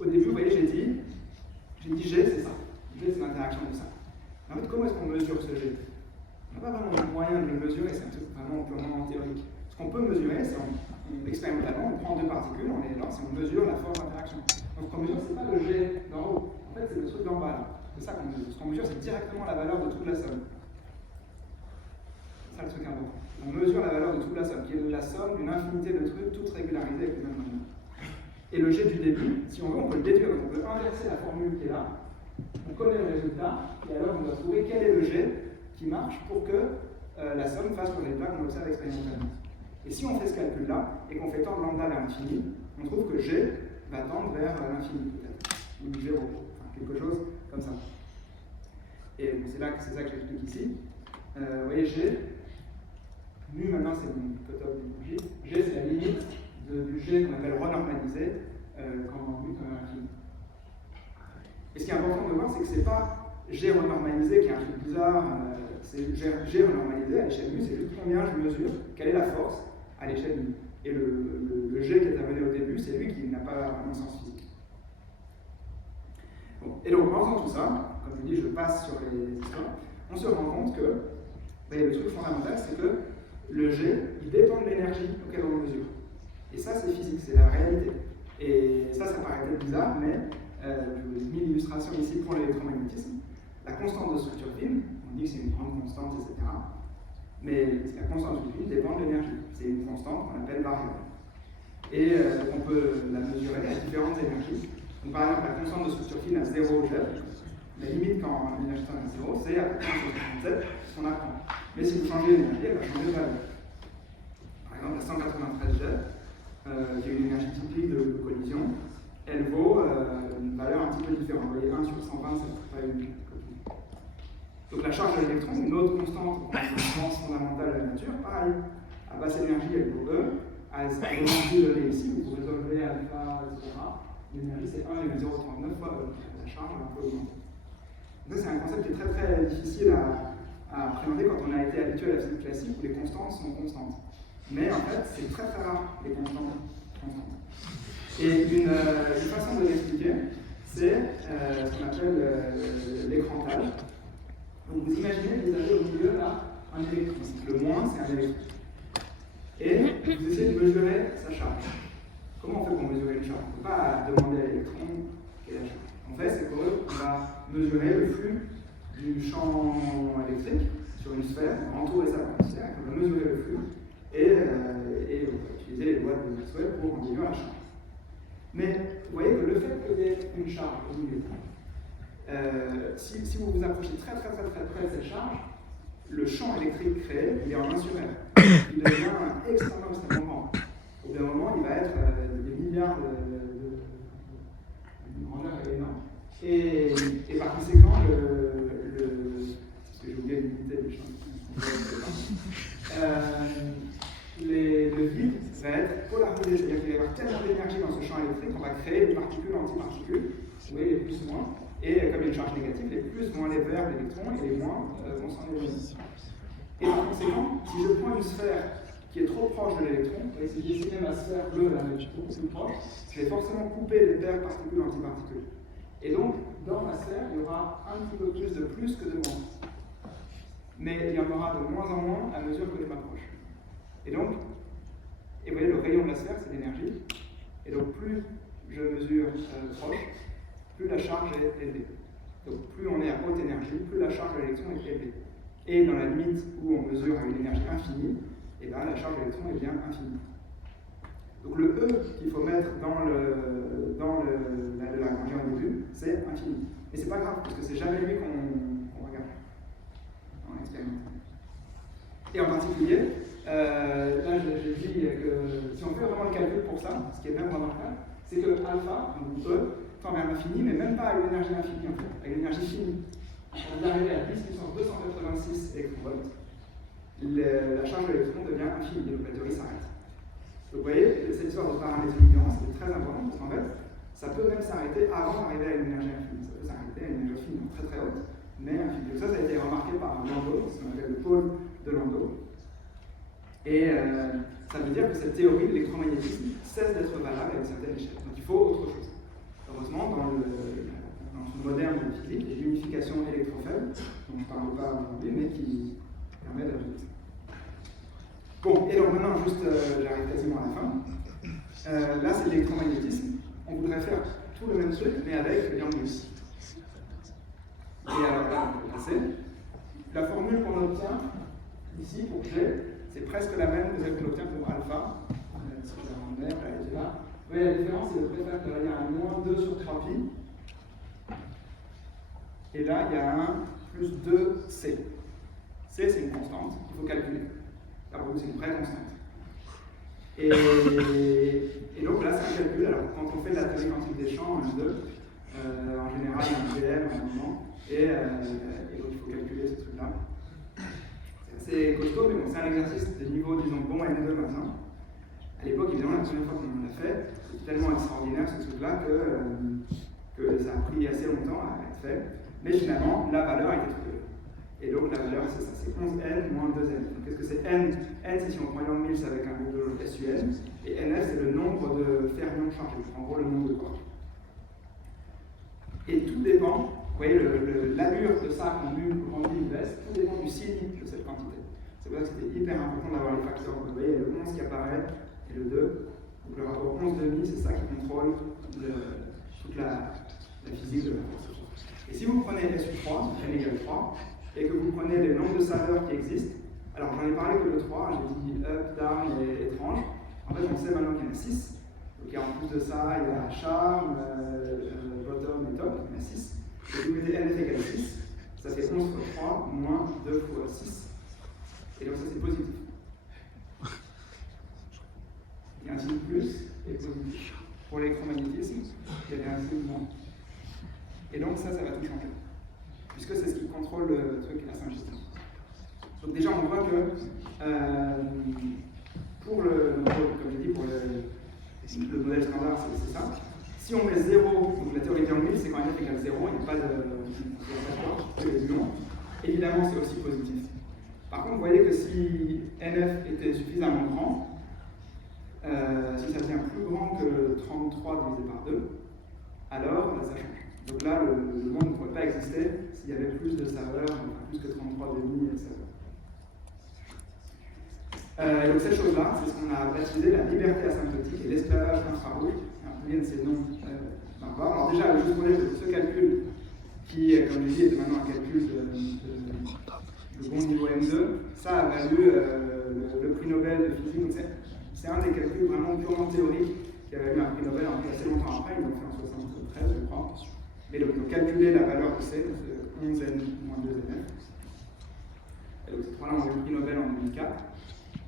au début, vous voyez, j'ai dit G, c'est ça. G, c'est l'interaction de ça. En fait, comment est-ce qu'on mesure ce G? On n'a pas vraiment de moyen de le mesurer, c'est un truc vraiment purement théorique. Ce qu'on peut mesurer, c'est expérimentalement, on prend deux particules, on les lance et on mesure la force d'interaction. Donc ce qu'on mesure, c'est pas le G d'en haut, en fait c'est le truc d'en bas. C'est ça qu'on mesure. Ce qu'on mesure, c'est directement la valeur de toute la somme. C'est ça le truc important. On mesure la valeur de toute la somme, qui est la somme d'une infinité de trucs, toutes régularisées avec le même nombre. Et le G du début, si on veut, on peut le déduire. Donc on peut inverser la formule qui est là, on connaît le résultat, et alors on doit trouver quel est le G qui marche pour que la somme fasse le résultat qu'on observe expérimentalement. Et si on fait ce calcul-là, et qu'on fait tendre lambda vers l'infini, on trouve que G va tendre vers l'infini, peut-être, ou 0, enfin quelque chose comme ça. Et c'est ça que j'explique ici. Vous voyez, G, mu maintenant c'est mon cutoff d'énergie, G c'est la limite du G qu'on appelle renormalisé quand mu tend vers l'infini. Et ce qui est important de voir, c'est que c'est pas G renormalisé qui est un truc bizarre, c'est G renormalisé à l'échelle mu, c'est juste combien je mesure, quelle est la force à l'échelle mu. Et le G qui est amené au début, c'est lui qui n'a pas vraiment sens physique. Bon. Et donc en faisant tout ça, comme je dis, je passe sur les histoires, on se rend compte que le truc fondamental, c'est que le G, il dépend de l'énergie auquel on le mesure. Et ça, c'est physique, c'est la réalité. Et ça paraît peut-être bizarre, mais je vous ai mis l'illustration ici pour l'électromagnétisme. La constante de structure fine, on dit que c'est une grande constante, etc. Mais la constante de structure fine dépend de l'énergie. C'est une constante qu'on appelle variable. Et on peut la mesurer à différentes énergies. Donc, par exemple, la constante de structure fine à 0 G, la limite quand l'énergie tend à 0, c'est à peu près 177, ce qu'on apprend. Mais si vous changez l'énergie, elle va changer de valeur. Par exemple, la 193 G, qui est une énergie typique de collision, elle vaut une valeur un petit peu différente. Vous voyez, 1 sur 120, ça ne serait pas une collision. Donc la charge de l'électron, une autre constante fondamentale de la nature, pareil. À basse énergie, elle vaut E. À l'énergie donnée ici, vous résolvez alpha, etc. L'énergie, c'est 1,039 fois E. La charge va un peu augmenter. Donc ça, c'est un concept qui est très très difficile à appréhender quand on a été habitué à la physique classique où les constantes sont constantes. Mais en fait, c'est très très rare, les constantes constantes. Et une façon de l'expliquer, c'est ce qu'on appelle l'écrantage. Donc vous imaginez que vous avez au milieu là un électron. Le moins, c'est un électron. Et vous essayez de mesurer sa charge. Comment on fait pour mesurer une charge? On ne peut pas demander à l'électron quelle est la charge. En fait, c'est qu'on va mesurer le flux du champ électrique sur une sphère, on va entourer ça par une sphère, on va mesurer le flux et on va utiliser les lois de Maxwell pour en déduire la charge. Mais vous voyez que le fait qu'il y ait une charge au milieu, si vous vous approchez très près de cette charge, le champ électrique créé, il est en 1 sur R. Il devient extrêmement grand. Au bout d'un moment, il va être des milliards de grandeur énorme. Et par conséquent, parce que j'ai oublié l'unité du champ, le vide va être polarisé, c'est-à-dire qu'il va y avoir tellement d'énergie dans ce champ électrique qu'on va créer des particules antiparticules, vous voyez, les plus moins, et comme il y a une charge négative, les plus vont aller vers l'électron et les moins vont s'en éloigner. Et par conséquent, si je prends une sphère qui est trop proche de l'électron, et si je dessine ma sphère bleue la mettre beaucoup plus proche, je vais forcément couper les paires particules-antiparticules. Et donc, dans ma sphère, il y aura un petit peu plus que de moins. Mais il y en aura de moins en moins à mesure que je m'approche. Et donc, vous voyez, le rayon de la sphère, c'est l'énergie. Et donc, plus je mesure proche, plus la charge est élevée. Donc, plus on est à haute énergie, plus la charge de l'électron est élevée. Et dans la limite où on mesure à une énergie infinie, et bien la charge de l'électron est bien infinie. Donc le E qu'il faut mettre dans la Lagrangienne au début, c'est infini. Mais c'est pas grave, parce que c'est jamais lui qu'on regarde en expérimental. Et en particulier, là j'ai dit que si on fait vraiment le calcul pour ça, ce qui est même remarquable, c'est que alpha, donc E, tend vers l'infini, mais même pas à une énergie infinie en fait, à une énergie finie. On vient d'arriver à 10 puissance 286 électronvolts, la charge de l'électron devient infinie, donc la théorie s'arrête. Donc vous voyez, cette histoire de paramétrie ignorance est très importante, parce qu'en fait, ça peut même s'arrêter avant d'arriver à une énergie infinie. Ça peut s'arrêter à une énergie finie très très haute, mais infinie. Donc ça a été remarqué par Landau, ce qu'on appelle le pôle de Landau. Et ça veut dire que cette théorie de l'électromagnétisme cesse d'être valable à une certaine échelle. Donc il faut autre chose. Heureusement, dans le moderne de physique, il y a l'unification électrofaible, dont je ne parle pas aujourd'hui, mais qui permet d'ajouter ça. Bon, et donc maintenant, juste, j'arrive quasiment à la fin. Là, c'est l'électromagnétisme. On voudrait faire tout le même truc, mais avec Young-Mills. Et alors là, on peut passer. La formule qu'on obtient ici pour G, c'est presque la même que celle qu'on obtient pour alpha. Si je la rends vert, elle est là. Vous voyez, la différence, c'est le préfacteur. Là, il y a un moins 2 sur 3pi. Et là, il y a un plus 2c. C, c'est une constante qu'il faut calculer. Alors, c'est une vraie constante. Et donc là, c'est un calcul. Alors, quand on fait la théorie quantique des champs en M2, en général, il y a un VM à un moment, et donc il faut calculer ce truc-là. C'est assez costaud, mais bon, c'est un exercice de niveau, disons, bon M2 maintenant. À l'époque, évidemment, la première fois qu'on l'a fait, c'était tellement extraordinaire ce truc-là que ça a pris assez longtemps à être fait. Mais finalement, la valeur a été trouvée. Et donc la valeur, c'est ça, c'est 11n moins 2n. Qu'est-ce que c'est n? N, c'est si on prend Young-Mills avec un groupe de SUN, et nf, c'est le nombre de fermions chargés, en gros le nombre de quarks. Et tout dépend, vous voyez, l'allure de ça grandit ou baisse, tout dépend du signe de cette quantité. C'est pour ça que c'était hyper important d'avoir les facteurs. Vous voyez, le 11 qui apparaît et le 2. Donc le rapport 11,5, c'est ça qui contrôle toute la physique de la force. Et si vous prenez SU3, n égale 3, et que vous prenez les nombres de saveurs qui existent, alors j'en ai parlé que de 3, j'ai dit up, down et étrange. En fait, on sait maintenant qu'il y en a 6. Donc il y a en plus de ça, il y a charme, bottom et top, il y en a 6. Et si vous mettez nf égale 6, ça fait 11 fois 3 moins 2 fois 6. Et donc ça c'est positif. Il y a un signe plus et positif. Pour l'électromagnétisme, il y avait un signe moins. Et donc ça va tout changer. Puisque c'est ce qui contrôle le truc à Saint-Justin. Donc déjà on voit que pour comme je dis, pour le modèle standard, c'est ça. Si on met 0, donc la théorie de Young-Mills, c'est quand nf égale 0, il n'y a pas de non. Évidemment, c'est aussi positif. Par contre, vous voyez que si nf était suffisamment grand, si ça devient plus grand que 33 divisé par 2, alors ça change. Donc là, le monde ne pourrait pas exister s'il y avait plus de saveurs, enfin, plus que 33,5 saveurs. Donc cette chose-là, c'est ce qu'on a baptisé la liberté asymptotique et l'esclavage infrarouge. Un peu de ces noms barbares. Alors déjà, juste pour dire que ce calcul, qui, comme je dis, est maintenant un calcul de bon niveau M2, ça a valu le prix Nobel de physique. Donc c'est un des calculs vraiment purement théoriques qui a valu un prix Nobel assez longtemps après, ils l'ont fait en 1973, je crois. Et donc, ils ont calculé la valeur de C, donc 11n moins 2nf. Et donc, ces trois-là ont eu le prix Nobel en 2004.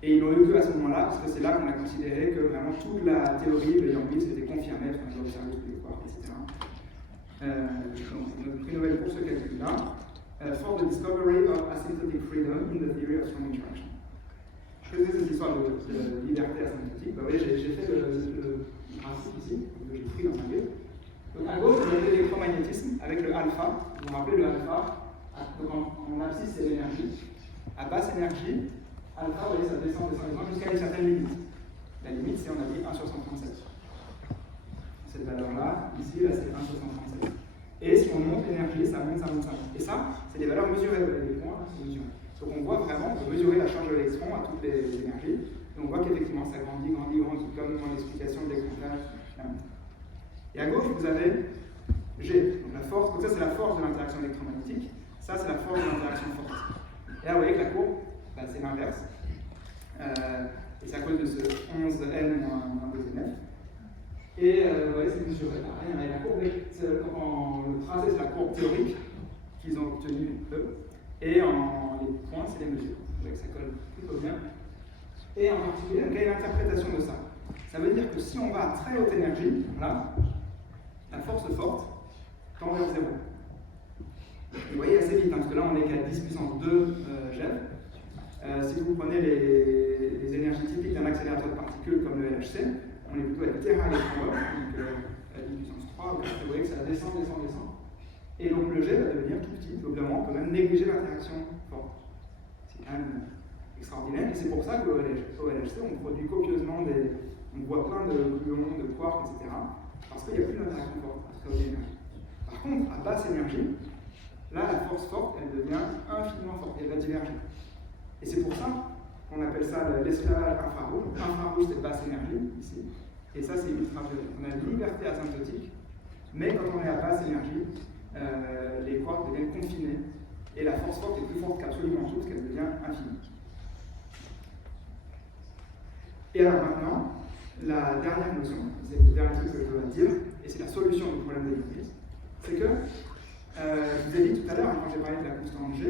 Et ils l'ont eu que à ce moment-là, parce que c'est là qu'on a considéré que vraiment toute la théorie de Young Mills était confirmée, parce qu'on a observé tous les quarks, etc. Donc, notre prix Nobel pour ce calcul-là, for the discovery of asymptotic freedom in the theory of strong interaction. Je faisais cette histoire de liberté asymptotique. Bah oui, j'ai fait le principe ici, que j'ai pris dans ma gueule. Donc à gauche, vous avez l'électromagnétisme avec le alpha. Vous vous rappelez le alpha. Donc en abscisse, c'est l'énergie. À basse énergie, alpha, vous voyez, ça descend jusqu'à une certaine limite. La limite, c'est, on a dit, 1 sur 137. Cette valeur-là, ici, là, c'est 1 sur 137. Et si on monte l'énergie, ça monte. Et ça, c'est des valeurs mesurées. Vous voyez, les points, là, c'est mesuré. Donc on voit vraiment, on peut mesurer la charge de l'électron à toutes les énergies. Et on voit qu'effectivement, ça grandit, comme mon explication de l'électron. Et à gauche, vous avez G, donc la force. Donc ça, c'est la force de l'interaction électromagnétique. Ça, c'est la force de l'interaction forte. Et là, vous voyez que la courbe, bah, c'est l'inverse. Et c'est à cause de ce 11n moins 2nf. Et vous voyez, c'est mesuré pareil. Et la courbe, quand le tracé, c'est la courbe théorique qu'ils ont obtenue eux. Et les points, c'est les mesures. Vous voyez que ça colle plutôt bien. Et en particulier, quelle est l'interprétation de ça? Ça veut dire que si on va à très haute énergie, là, la force forte tend vers 0. Vous voyez assez vite, hein, parce que là on est qu'à 10 puissance 2 GeV. Si vous prenez les énergies typiques d'un accélérateur de particules comme le LHC, on est plutôt à 10 téraélectronvolts, donc à 10 puissance 3, vous voyez que ça descend. Et donc le jet va devenir tout petit, globalement, on peut même négliger l'interaction forte. C'est quand même extraordinaire, et c'est pour ça qu'au LHC, on produit copieusement on voit plein de gluons, de quarks, etc. Parce qu'il n'y a plus d'interaction forte à très haute énergie. Par contre, à basse énergie, là, la force forte, elle devient infiniment forte, elle va diverger. Et c'est pour ça qu'on appelle ça l'esclavage infrarouge. Infrarouge, c'est basse énergie, ici. Et ça, c'est ultraviolet. On a une liberté asymptotique, mais quand on est à basse énergie, les quarks deviennent confinés. Et la force forte est plus forte qu'absolument tout, parce qu'elle devient infinie. Et alors maintenant, la dernière notion, c'est le dernier truc que je dois dire, et c'est la solution du problème des limites, c'est que, je vous ai dit tout à l'heure, quand j'ai parlé de la constante G,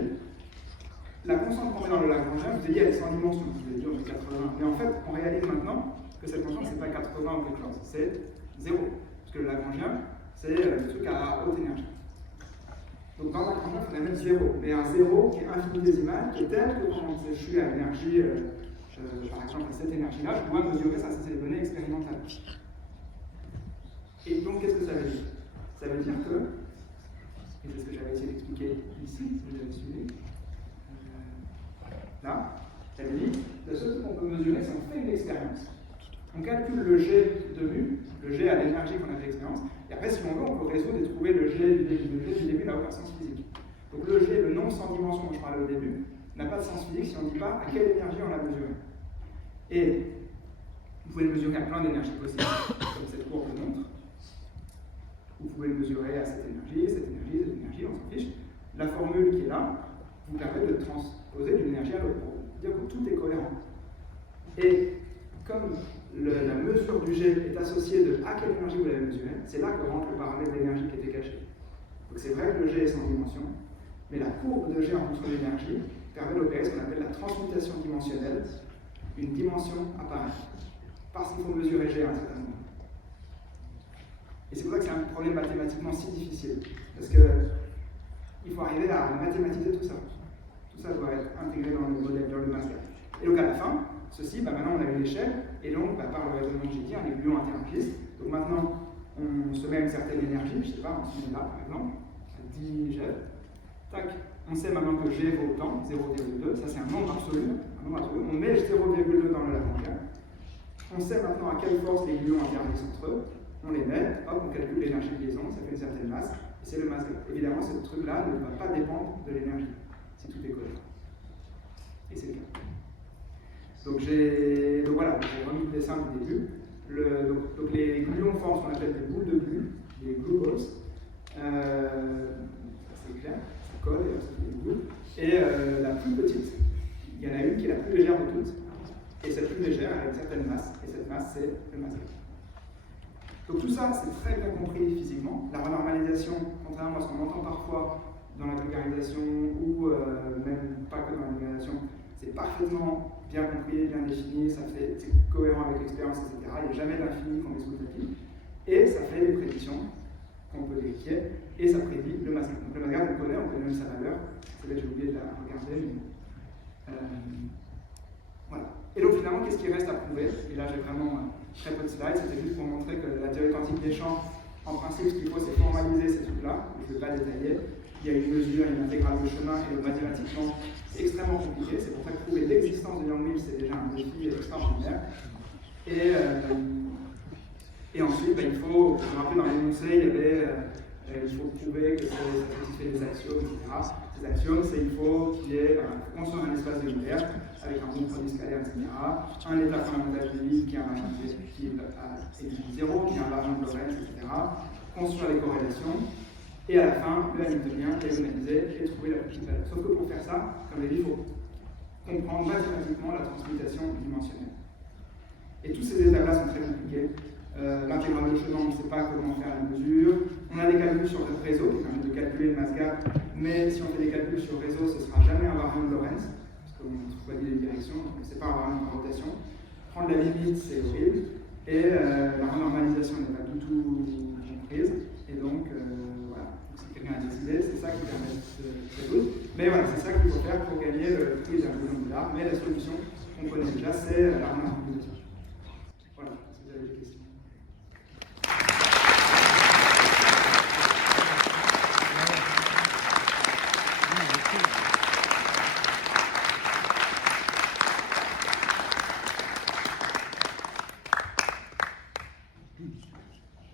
la constante qu'on met dans le Lagrangien, je vous ai dit, elle est sans dimension, je vous ai dit, on est 80. Mais en fait, on réalise maintenant que cette constante, c'est pas 80 ou quelque chose, c'est 0. Parce que le Lagrangien, c'est le truc à haute énergie. Donc dans le Lagrangien, il faut mettre 0. Mais un 0 qui est infinitésimal, qui est tel que quand je suis à l'énergie, par exemple à cette énergie-là, je dois mesurer ça, c'est les données expérimentales. Et donc, qu'est-ce que ça veut dire? Ça veut dire que, et c'est ce que j'avais essayé d'expliquer ici, si vous avez suivi, là, la limite, le seul truc qu'on peut mesurer, c'est qu'on fait une expérience. On calcule le G de mu, le G à l'énergie qu'on a fait l'expérience, et après, si on veut, on peut résoudre et trouver le G du début. Le G du début n'a aucun sens physique. Donc le G, le nombre sans dimension dont je parlais au début, n'a pas de sens physique si on ne dit pas à quelle énergie on l'a mesuré. Et vous pouvez le mesurer à plein d'énergies possibles, comme cette courbe le montre. Vous pouvez le mesurer à cette énergie, on s'en fiche. La formule qui est là vous permet de transposer d'une énergie à l'autre pour dire que tout est cohérent. Et comme la mesure du G est associée de à quelle énergie vous l'avez mesuré, c'est là que rentre le paramètre d'énergie qui était caché. Donc c'est vrai que le G est sans dimension, mais la courbe de G en fonction de l'énergie permet d'opérer ce qu'on appelle la transmutation dimensionnelle. Une dimension apparaît, parce qu'il faut mesurer G à un certain moment. Et c'est pour ça que c'est un problème mathématiquement si difficile, parce qu'il faut arriver à mathématiser tout ça. Tout ça doit être intégré dans le modèle, dans le masque. Et donc à la fin, ceci, maintenant on a une échelle, et donc par le raisonnement que j'ai dit, les gluons interagissent. Donc maintenant, on se met à une certaine énergie, je ne sais pas, on se met là par exemple, à 10 G. Tac, on sait maintenant que G vaut autant, 0,2, ça c'est un nombre absolu. On met 0,2 dans le Lagrangien. On sait maintenant à quelle force les gluons interagissent entre eux. On les met, hop, on calcule l'énergie de liaison, ça fait une certaine masse, et c'est le masque. Évidemment, ce truc-là ne va pas dépendre de l'énergie, si tout est cohérent. Et c'est le cas. Donc voilà, j'ai remis le dessin du début. Donc les gluons forment ce qu'on appelle des boules de glu, des glue balls. Ça c'est clair, ça colle et ça fait des boules. Et la plus petite, il y en a une qui est la plus légère de toutes. Et cette plus légère, elle a une certaine masse, et cette masse, c'est le masque. Donc tout ça, c'est très bien compris physiquement. La renormalisation, contrairement à ce qu'on entend parfois dans la vulgarisation, ou même pas que dans la vulgarisation, c'est parfaitement bien compris, bien défini, c'est cohérent avec l'expérience, etc. Il n'y a jamais d'infini qu'on met sous le tapis. Et ça fait des prédictions qu'on peut vérifier, et ça prédit le masque. Donc le masque, on connaît même sa valeur. C'est là que j'ai oublié de la regarder. Mais, voilà. Et donc finalement, qu'est-ce qui reste à prouver? Et là, j'ai vraiment très peu de slides. C'était juste pour montrer que la théorie quantique des champs, en principe, ce qu'il faut, c'est formaliser ces trucs-là. Je ne vais pas détailler. Il y a une mesure, une intégrale de chemin, et mathématiquement, c'est extrêmement compliqué. C'est pour ça que prouver l'existence de Young-Mills, c'est déjà un défi extraordinaire. Et ensuite, il faut, je me rappelle dans l'énoncé, il y avait, il faut prouver que ça satisfait des axiomes, etc. Ces axiomes, c'est il faut qu'il y ait, construire un espace de l'univers avec un bon produit scalaire, etc. Un état fondamental de vide qui est invariant de 0, qui est invariant de Lorentz, etc. Construire les corrélations. Et à la fin, le hamiltonien, diagonaliser et trouver la petite valeur. Sauf que pour faire ça, comme je l'ai dit, il faut comprendre mathématiquement la transmutation dimensionnelle. Et tous ces étapes-là sont très compliqués. L'intégrale de chemin, on ne sait pas comment faire la mesure. On a des calculs sur le réseau qui permettent de calculer le mass gap, mais si on fait des calculs sur le réseau, ce ne sera jamais un variant de Lorentz, parce qu'on choisit les directions, donc on ne sait pas un variant de rotation. Prendre la limite, c'est horrible, et la renormalisation n'est pas du tout comprise, et donc voilà, si quelqu'un a décidé, c'est ça qui permet de résoudre. Mais voilà, c'est ça qu'il faut faire pour gagner le prix d'un million de dollars, mais la solution qu'on connaît déjà, c'est la renormalisation. Voilà, si vous avez des questions.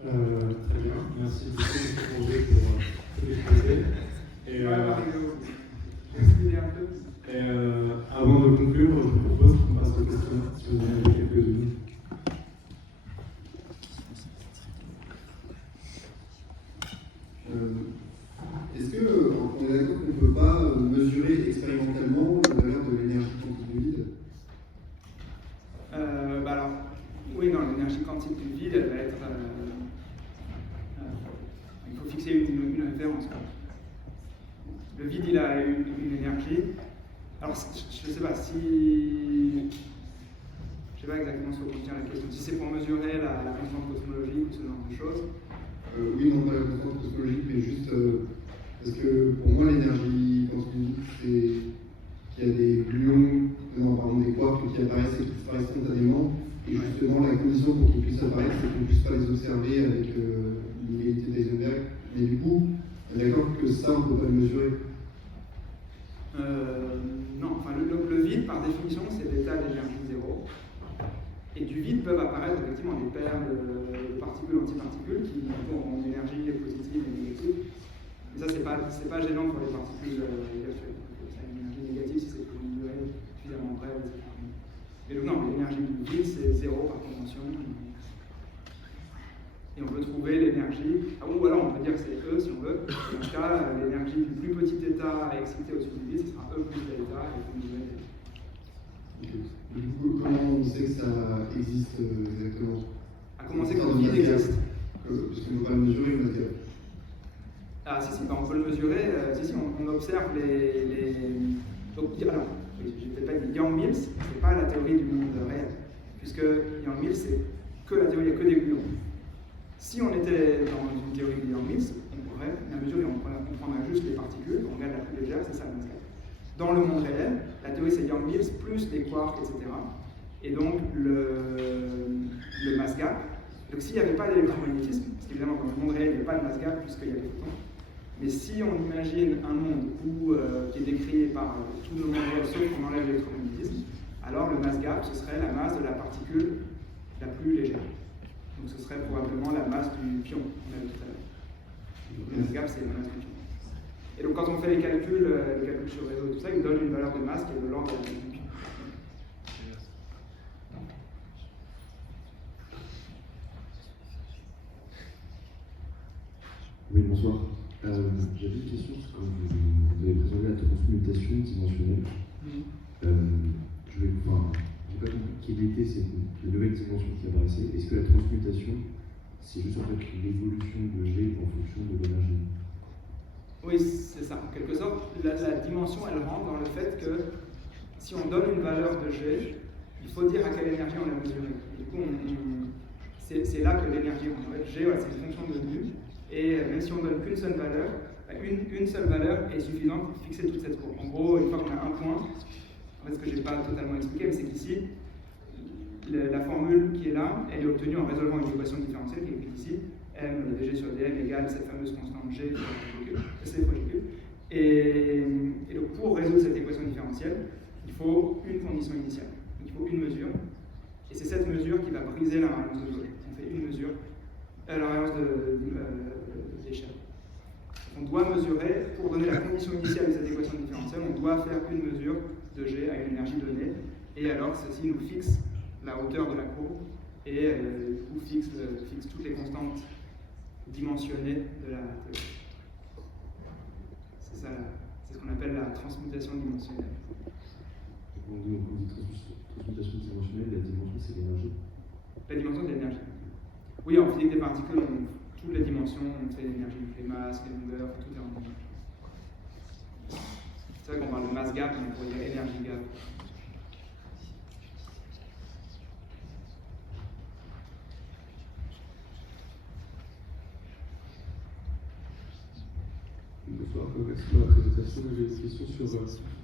Très bien, merci beaucoup M. Congé pour l'exposé. Et avant de conclure, je vous propose qu'on passe aux questions, si vous en avez quelques-unes. Est-ce qu'on est d'accord qu'on ne peut pas mesurer expérimentalement la valeur de l'énergie quantique du vide? Alors, oui, non, l'énergie quantique du vide, elle va être. Il faut fixer une référence. Le vide, il a une énergie. Alors, je ne sais pas si. Je ne sais pas exactement ce que contient la question. Si c'est pour mesurer la constante cosmologique ou ce genre de choses. Oui, non, pas la constante cosmologique, mais juste parce que pour moi, l'énergie quantique, c'est qu'il y a des gluons, des quarks qui apparaissent et qui disparaissent spontanément. Et justement, la condition pour qu'ils puissent apparaître, c'est qu'on ne puisse pas les observer avec l'égalité d'Eisenberg. Mais du coup, on est d'accord que ça, on ne peut pas le mesurer. Non, enfin, le vide, par définition, c'est l'état d'énergie zéro. Et du vide peuvent apparaître effectivement des paires de particules-antiparticules qui ont une énergie positive et négative. Mais ça, c'est pas gênant pour les particules virtuelles. Ça a une énergie négative si c'est pour une durée suffisamment brève, etc. Mais donc, non, l'énergie du vide, c'est zéro par convention. Et on peut trouver l'énergie, ou alors on peut dire que c'est E si on veut. Dans ce cas, l'énergie du plus petit état excité au-dessus du vide, ce sera E plus delta et plus delta. Du coup, comment on sait que ça existe exactement? À commencer quand le vide existe. Parce qu'on ne peut pas le mesurer, le mass gap. Ah si, on peut le mesurer. On observe les... Donc, alors, je ne vais pas dire Young-Mills, ce n'est pas la théorie du monde réel. Puisque Young-Mills, c'est que la théorie, il n'y a que des gluons. Si on était dans une théorie de Young-Mills, on pourrait la mesurer, on prendrait juste les particules, on regarde la plus légère, c'est ça le mass gap. Dans le monde réel, la théorie c'est Young-Mills plus les quarks, etc. Et donc le mass gap. Donc s'il n'y avait pas d'électromagnétisme, parce qu'évidemment dans le monde réel il n'y a pas de mass gap puisqu'il y a des photons, mais si on imagine un monde qui est décrit par tout le monde réel sauf qu'on enlève l'électromagnétisme, alors le mass gap ce serait la masse de la particule la plus légère. Donc ce serait probablement la masse du pion qu'on a vu tout à l'heure. Le mass gap c'est la masse du pion. Et donc quand on fait les calculs sur réseau et tout ça, il nous donne une valeur de masse qui est de l'ordre de la masse du pion. Oui, bonsoir. J'avais une question sur quand vous avez présenté la transmutation dimensionnelle. Je n'ai pas compris quelle était cette nouvelle dimension qui apparaissait. Est-ce que la transmutation, c'est juste en fait l'évolution de G en fonction de l'énergie? Oui, c'est ça. En quelque sorte, la dimension, elle rentre dans le fait que si on donne une valeur de G, il faut dire à quelle énergie on l'a mesurée. Du coup, c'est là que l'énergie, en fait, G, voilà, c'est une fonction de nu, et même si on ne donne qu'une seule valeur, une seule valeur est suffisante pour fixer toute cette courbe. En gros, une fois qu'on a un point, en fait, ce que je n'ai pas totalement expliqué, mais c'est qu'ici, la formule qui est là, elle est obtenue en résolvant une équation différentielle qui est écrite ici, m dg sur dm égale cette fameuse constante g fois Q. Et donc pour résoudre cette équation différentielle, il faut une condition initiale. Donc, il faut une mesure, et c'est cette mesure qui va briser l'invariance de jauge. On fait une mesure, l'invariance d'échelle. On doit mesurer, pour donner la condition initiale de cette équation différentielle, on doit faire une mesure de g à une énergie donnée, et alors ceci nous fixe la hauteur de la courbe et fixe toutes les constantes dimensionnées de la théorie. C'est ça, c'est ce qu'on appelle la transmutation dimensionnelle. Quand on dit transmutation dimensionnelle, la dimension c'est l'énergie. La dimension c'est l'énergie. Oui, en physique des particules, toutes les dimensions, on fait l'énergie, les masses, les longueurs, tout est en dimension. C'est vrai qu'on parle de mass gap, mais on pourrait dire énergie gap. Bonsoir, merci pour la présentation. J'ai une question sur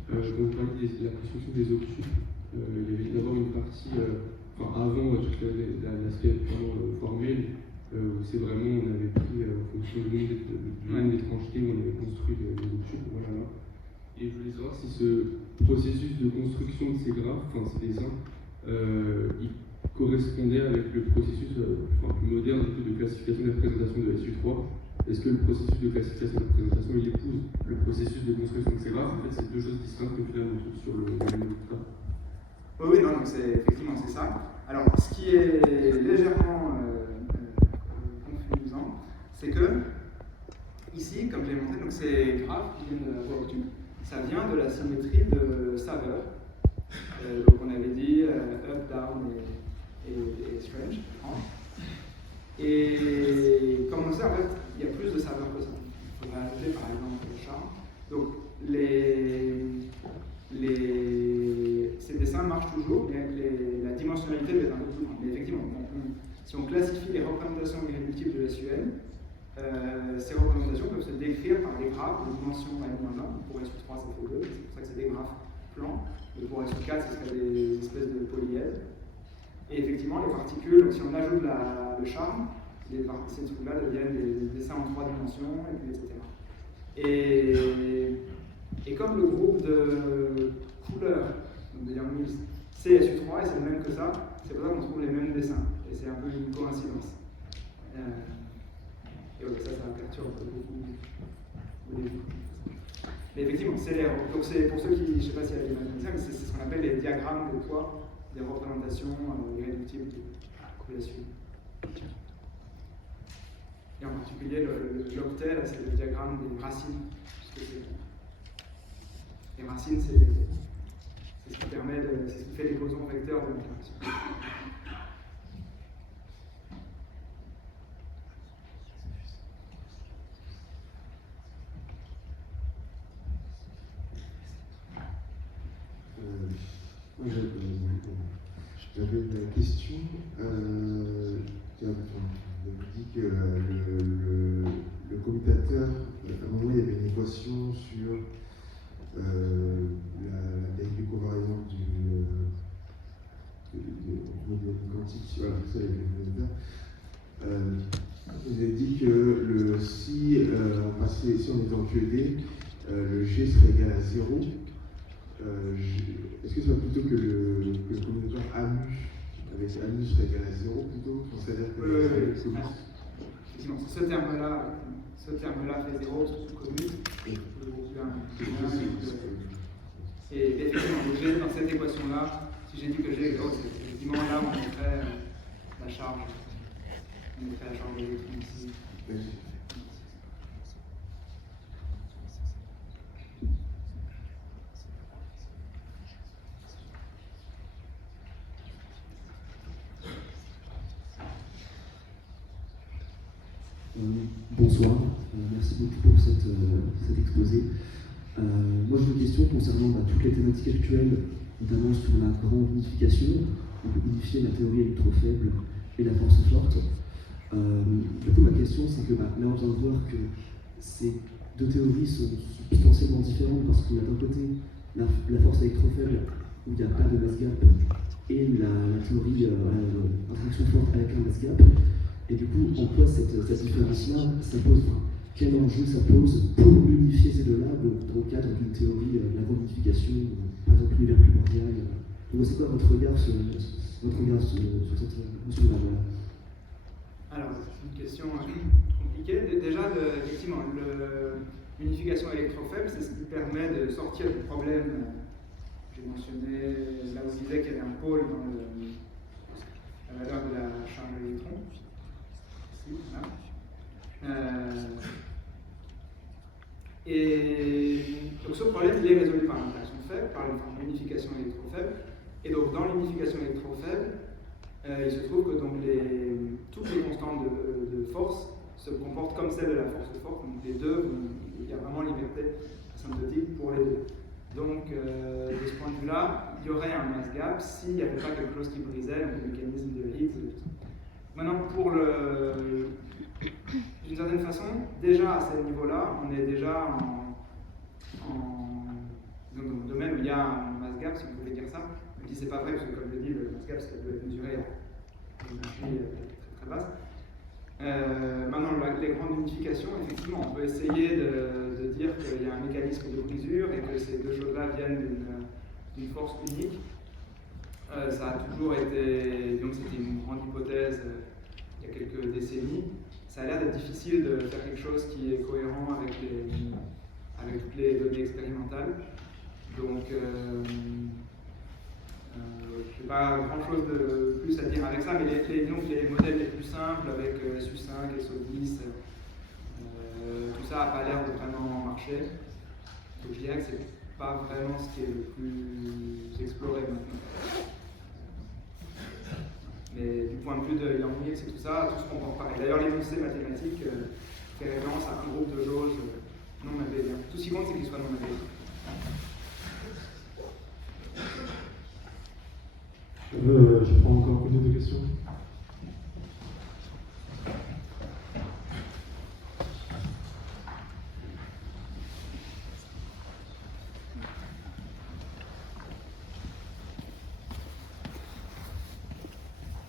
quand vous parlez de la construction des obtus. Il y avait d'abord une partie, avant tout l'aspect purement formel, où c'est vraiment, on avait pris en fonction du nombre d'étrangetés, où on avait construit les obtus. Voilà. Et je voulais savoir si ce processus de construction de ces graphes, ces dessins, il correspondait avec le processus plus moderne de classification et de représentation de SU3. Est-ce que le processus de classification et de représentation il épouse le processus de construction de ces graphes? En fait, c'est deux choses distinctes que finalement on trouve sur le même graphe. Oui, non, donc effectivement c'est ça. Alors, ce qui est légèrement confusant, c'est que ici, comme je l'ai montré, donc ces graphes qui viennent de la voie obtue, ça vient de la symétrie de Saveur. Donc on avait dit up, down et strange. Et comme on sait, en fait, il y a plus de saveurs que ça. Il faudrait ajouter par exemple le charme. Donc ces dessins marchent toujours, mais la dimensionnalité va être un peu plus grande. Mais effectivement, si on classifie les représentations irréductibles de SUN, ces représentations peuvent se décrire par des graphes de dimension n-1. Pour SU3, ça fait 2, c'est pour ça que c'est des graphes plans. Et pour SU4, ce serait des espèces de polyèdres. Et effectivement, les particules, donc si on ajoute le charme, ces trucs-là deviennent des dessins en 3 dimensions, et puis etc. Et comme le groupe de couleurs, donc de Young Mills, c'est SU3 et c'est le même que ça, c'est pour ça qu'on trouve les mêmes dessins. Et c'est un peu une coïncidence. Et ouais, ça perturbe beaucoup. Mais effectivement, donc c'est pour ceux qui, je ne sais pas si elle imagine ça, mais c'est ce qu'on appelle les diagrammes de poids des représentations irréductibles de la suite. Et en particulier, l'octet, c'est le diagramme des racines. Les racines, c'est ce qui permet c'est ce qui fait les bosons vecteurs de l'interaction. J'avais une question. Tu as dit que le commutateur, à un moment il y avait une équation sur la taille du covariant du quantique, voilà, ça, il y avait le commutateur. Vous avez dit que si on était en QED, le G serait égal à 0. Est-ce que c'est plutôt que le commutateur AMU avec AMU serait égal à 0 plutôt? C'est-à-dire que effectivement, ce terme-là fait 0 sous commute et le groupe 1. Et effectivement, le G dans cette équation-là, si j'ai dit que G est 0, c'est effectivement là où on mettrait la charge. On mettrait la charge de l'électron ici. Bonsoir, merci beaucoup pour cet exposé. Moi j'ai une question concernant toutes les thématiques actuelles notamment sur la grande unification. On peut unifier la théorie électrofaible et la force forte. Du coup, ma question, c'est que là, on vient de voir que ces deux théories sont substantiellement différentes parce qu'on a d'un côté la force électrofaible où il n'y a pas de mass gap et la théorie interaction forte avec un mass gap. Et du coup, en quoi cette différence-là, ça pose, quel enjeu ça pose pour unifier ces deux-là dans le cadre d'une théorie de la grande unification, par exemple l'univers primordial. Donc, c'est quoi votre regard sur cette notion-là? Alors, c'est une question compliquée. Déjà, effectivement, l'unification électrofaible, c'est ce qui permet de sortir du problème. J'ai mentionné là où je disais qu'il y avait un pôle dans la valeur de la charge d'électron. Ici, voilà. Et donc ce problème, il est résolu par l'interaction faible, par l'unification électrofaible. Et donc dans l'unification électrofaible, il se trouve que donc toutes les constantes de force se comportent comme celles de la force forte. Donc les deux, il y a vraiment liberté asymptotique pour les deux. Donc de ce point de vue-là, il y aurait un mass gap s'il n'y avait pas quelque chose qui brisait le mécanisme de Higgs. Maintenant, d'une certaine façon, déjà à ce niveau-là, on est déjà dans le domaine où il y a un mass gap, si vous pouvez dire ça. Je dis c'est pas vrai, parce que comme je dis, le mass gap, ça doit être mesuré à une énergie très très basse. Maintenant, les grandes unifications, effectivement, on peut essayer de dire qu'il y a un mécanisme de brisure et que ces deux choses-là viennent d'une force unique. Ça a toujours été, donc c'était une grande hypothèse il y a quelques décennies. Ça a l'air d'être difficile de faire quelque chose qui est cohérent avec toutes les données expérimentales. Donc, je n'ai pas grand-chose de plus à dire avec ça, mais les modèles les plus simples avec SU5, SO10, tout ça n'a pas l'air de vraiment marcher. Donc je dirais que c'est pas vraiment ce qui est le plus exploré maintenant. Mais du point de vue de Yang Mills et tout ça, tout se comprend pareil. D'ailleurs, l'énoncé mathématique fait référence à un groupe de jauges non abéliens. Tout ce qui compte, c'est qu'ils soient non abéliens. Je prends encore une ou deux questions.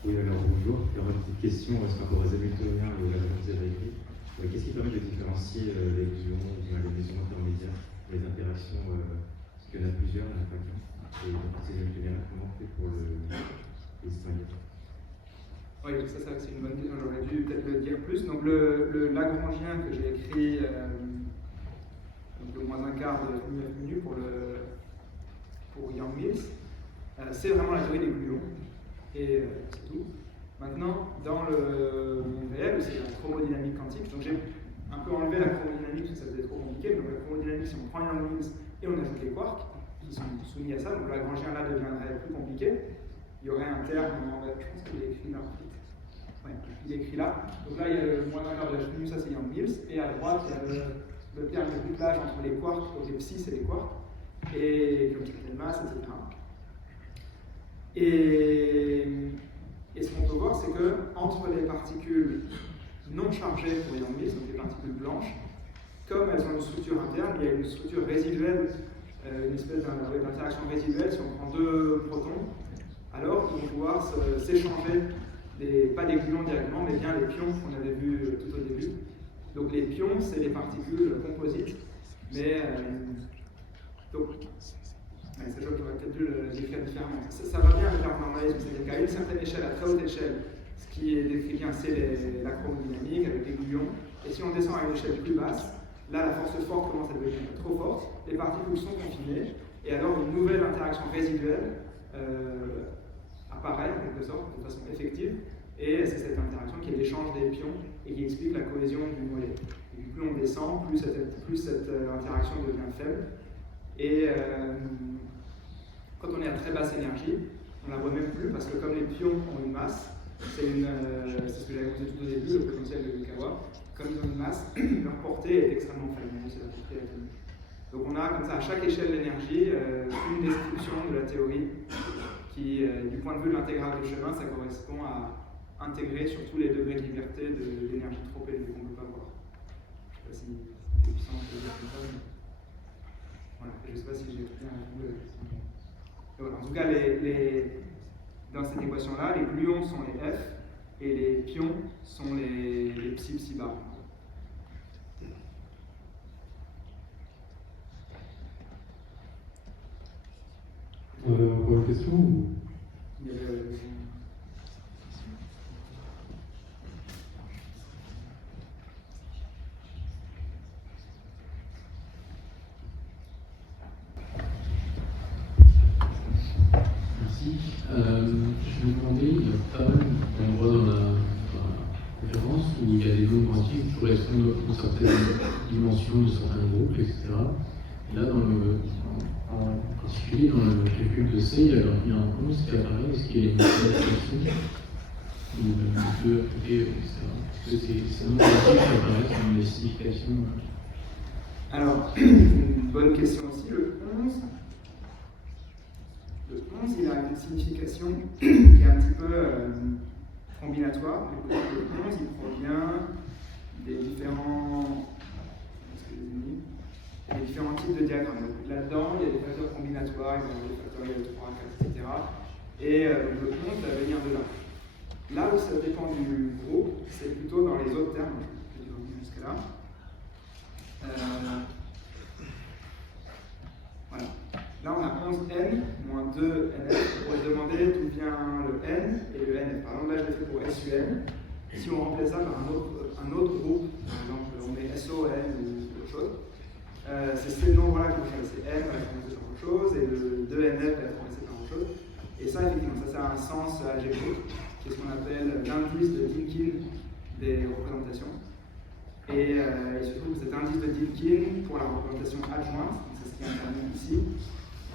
Oui, alors bonjour. Il y aura une petite question par rapport aux Hamiltoniens et au Lagrange écrit. Qu'est-ce qui permet de différencier les mesures intermédiaires, les interactions, parce qu'il y en a plusieurs, il n'y en a pas qu'un. Et donc ces Hamiltoniens, comment on fait pour le distinguer? Oui, ça c'est une bonne question, j'aurais dû peut-être le dire plus. Donc le Lagrangien que j'ai écrit, donc le moins un quart de 9 minutes pour Yang Mills, c'est vraiment la théorie des gluons. Et c'est tout. Maintenant, dans le monde réel, c'est la chromodynamique quantique. Donc j'ai un peu enlevé la chromodynamique parce que ça faisait trop compliqué. Donc la chromodynamique, si on prend Yang Mills et on ajoute les quarks qui sont soumis à ça, donc le Lagrangien là deviendrait plus compliqué. Il y aurait un terme, je pense qu'il est écrit là. Ouais, il est écrit là. Donc là, il y a le moins d'un quart de la chenille, ça c'est Yang Mills. Et à droite, il y a le terme de couplage entre les quarks, donc les psis et les quarks, et comme certaine masse, etc. Et ce qu'on peut voir, c'est que entre les particules non chargées pour Yang Mills, donc les particules blanches, comme elles ont une structure interne, il y a une structure résiduelle, une espèce d'interaction résiduelle. Si on prend deux protons, alors ils vont pouvoir s'échanger, pas des gluons directement, mais bien les pions qu'on avait vus tout au début. Donc les pions, c'est les particules composites, mais c'est ça que j'aurais peut-être dû le décrire différemment. Ça va bien avec l'art normalisme, c'est-à-dire qu'à une certaine échelle, à très haute échelle, ce qui est décrit bien, c'est la chromodynamique avec les gluons. Et si on descend à une échelle plus basse, là la force forte commence à devenir trop forte, les particules sont confinées, et alors une nouvelle interaction résiduelle apparaît en quelque sorte, de façon effective, et c'est cette interaction qui est l'échange des pions et qui explique la cohésion du noyau. Et plus on descend, plus cette interaction devient faible. Et quand on est à très basse énergie, on la voit même plus parce que comme les pions ont une masse, c'est ce que j'avais posé tout au début, le potentiel de Yukawa, comme ils ont une masse, leur portée est extrêmement faible, c'est la portée atomique. Donc on a comme ça à chaque échelle d'énergie une description de la théorie qui, du point de vue de l'intégrale de chemin, ça correspond à intégrer sur tous les degrés de liberté de l'énergie trop élevée qu'on ne peut pas voir. Je ne sais pas si c'est puissant de le dire comme ça, mais voilà. Je ne sais pas si j'ai bien répondu à la question. Voilà. En tout cas, dans cette équation-là, les gluons sont les F et les pions sont les psi bar. Encore une question ou... Il y avait, Merci. Je me demandais, il y a pas mal d'endroits dans la conférence où il y a des nombres quantiques qui correspondent à certaines dimensions de certains groupes, etc. Et là, en particulier dans le calcul de C, il y a un 11 qui apparaît. Est-ce qu'il y a une signification ou un peu à côté, etc. Est-ce que c'est un nombre quantique qui apparaît comme des significations Alors, une bonne question aussi. Le 11, il a une signification qui est un petit peu combinatoire. Le 11, il provient des différents types de diagrammes. Donc, là-dedans, il y a des facteurs combinatoires, il y a des factoriels de 3, 4, etc. Et le 11 va venir de là. Là où ça dépend du groupe, c'est plutôt dans les autres termes. Je vais revenir jusque-là. Voilà. Là, on a 11n moins 2nf. On pourrait se demander d'où vient le n et le nf. Par exemple, là, je l'ai fait pour SUN. Si on remplace ça par un autre groupe, par exemple, on met SON ou autre chose, c'est ces nombres-là qui vont faire. C'est n va être remplacé par autre chose et le 2nf va être remplacé par autre chose. Et ça, effectivement, ça a un sens algébrique, qui est ce qu'on appelle l'indice de Dynkin des représentations. Et il se trouve que cet indice de Dynkin, pour la représentation adjointe, c'est ce qui est intervenu ici,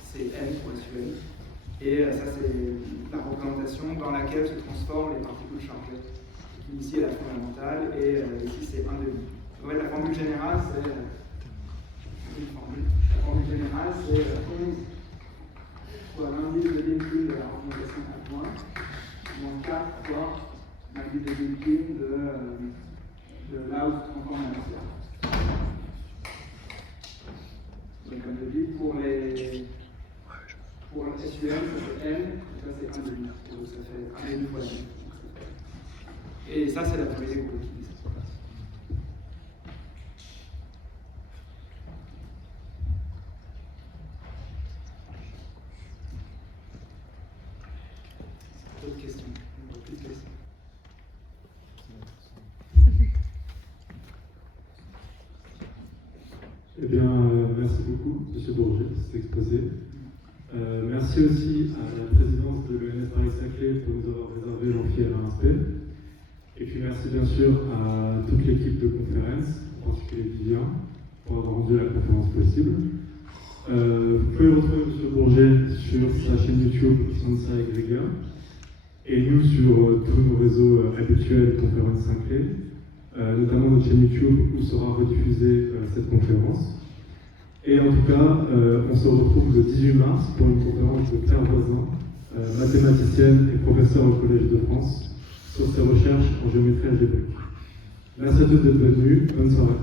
c'est n pour SUN. Et ça, c'est la représentation dans laquelle se transforment les particules chargées. Qui ici est la fondamentale, et ici c'est 1,5. En fait, la formule générale, c'est une formule. La formule générale, c'est 11 fois l'indice de Dynkin de la représentation adjointe, moins 4 fois l'indice de Dynkin de là où se transforme la matière. Donc, comme je dis, pour le SUN, ça fait N, et ça c'est 1,5. Donc ça fait 1,5 fois N. Et ça, c'est la théorie des groupes qui dit ça. D'autres questions? Plus de questions? Eh bien, merci beaucoup, M. Bourget, pour cet exposé. Merci aussi à la présidence de l'ENS Paris-Saclay pour nous avoir réservé l'amphi à l'INSPE. Et puis merci bien sûr à toute l'équipe de conférence, en particulier Vivien, pour avoir rendu la conférence possible. Vous pouvez retrouver M. Bourget sur sa chaîne YouTube Sansa Egrega et nous sur tous nos réseaux habituels Conférence Saclay, notamment notre chaîne YouTube où sera rediffusée cette conférence. Et en tout cas, on se retrouve le 18 mars pour une conférence de Claire Voisin, mathématicienne et professeure au Collège de France, sur ses recherches en géométrie algébrique. Merci à tous d'être venus, bonne soirée.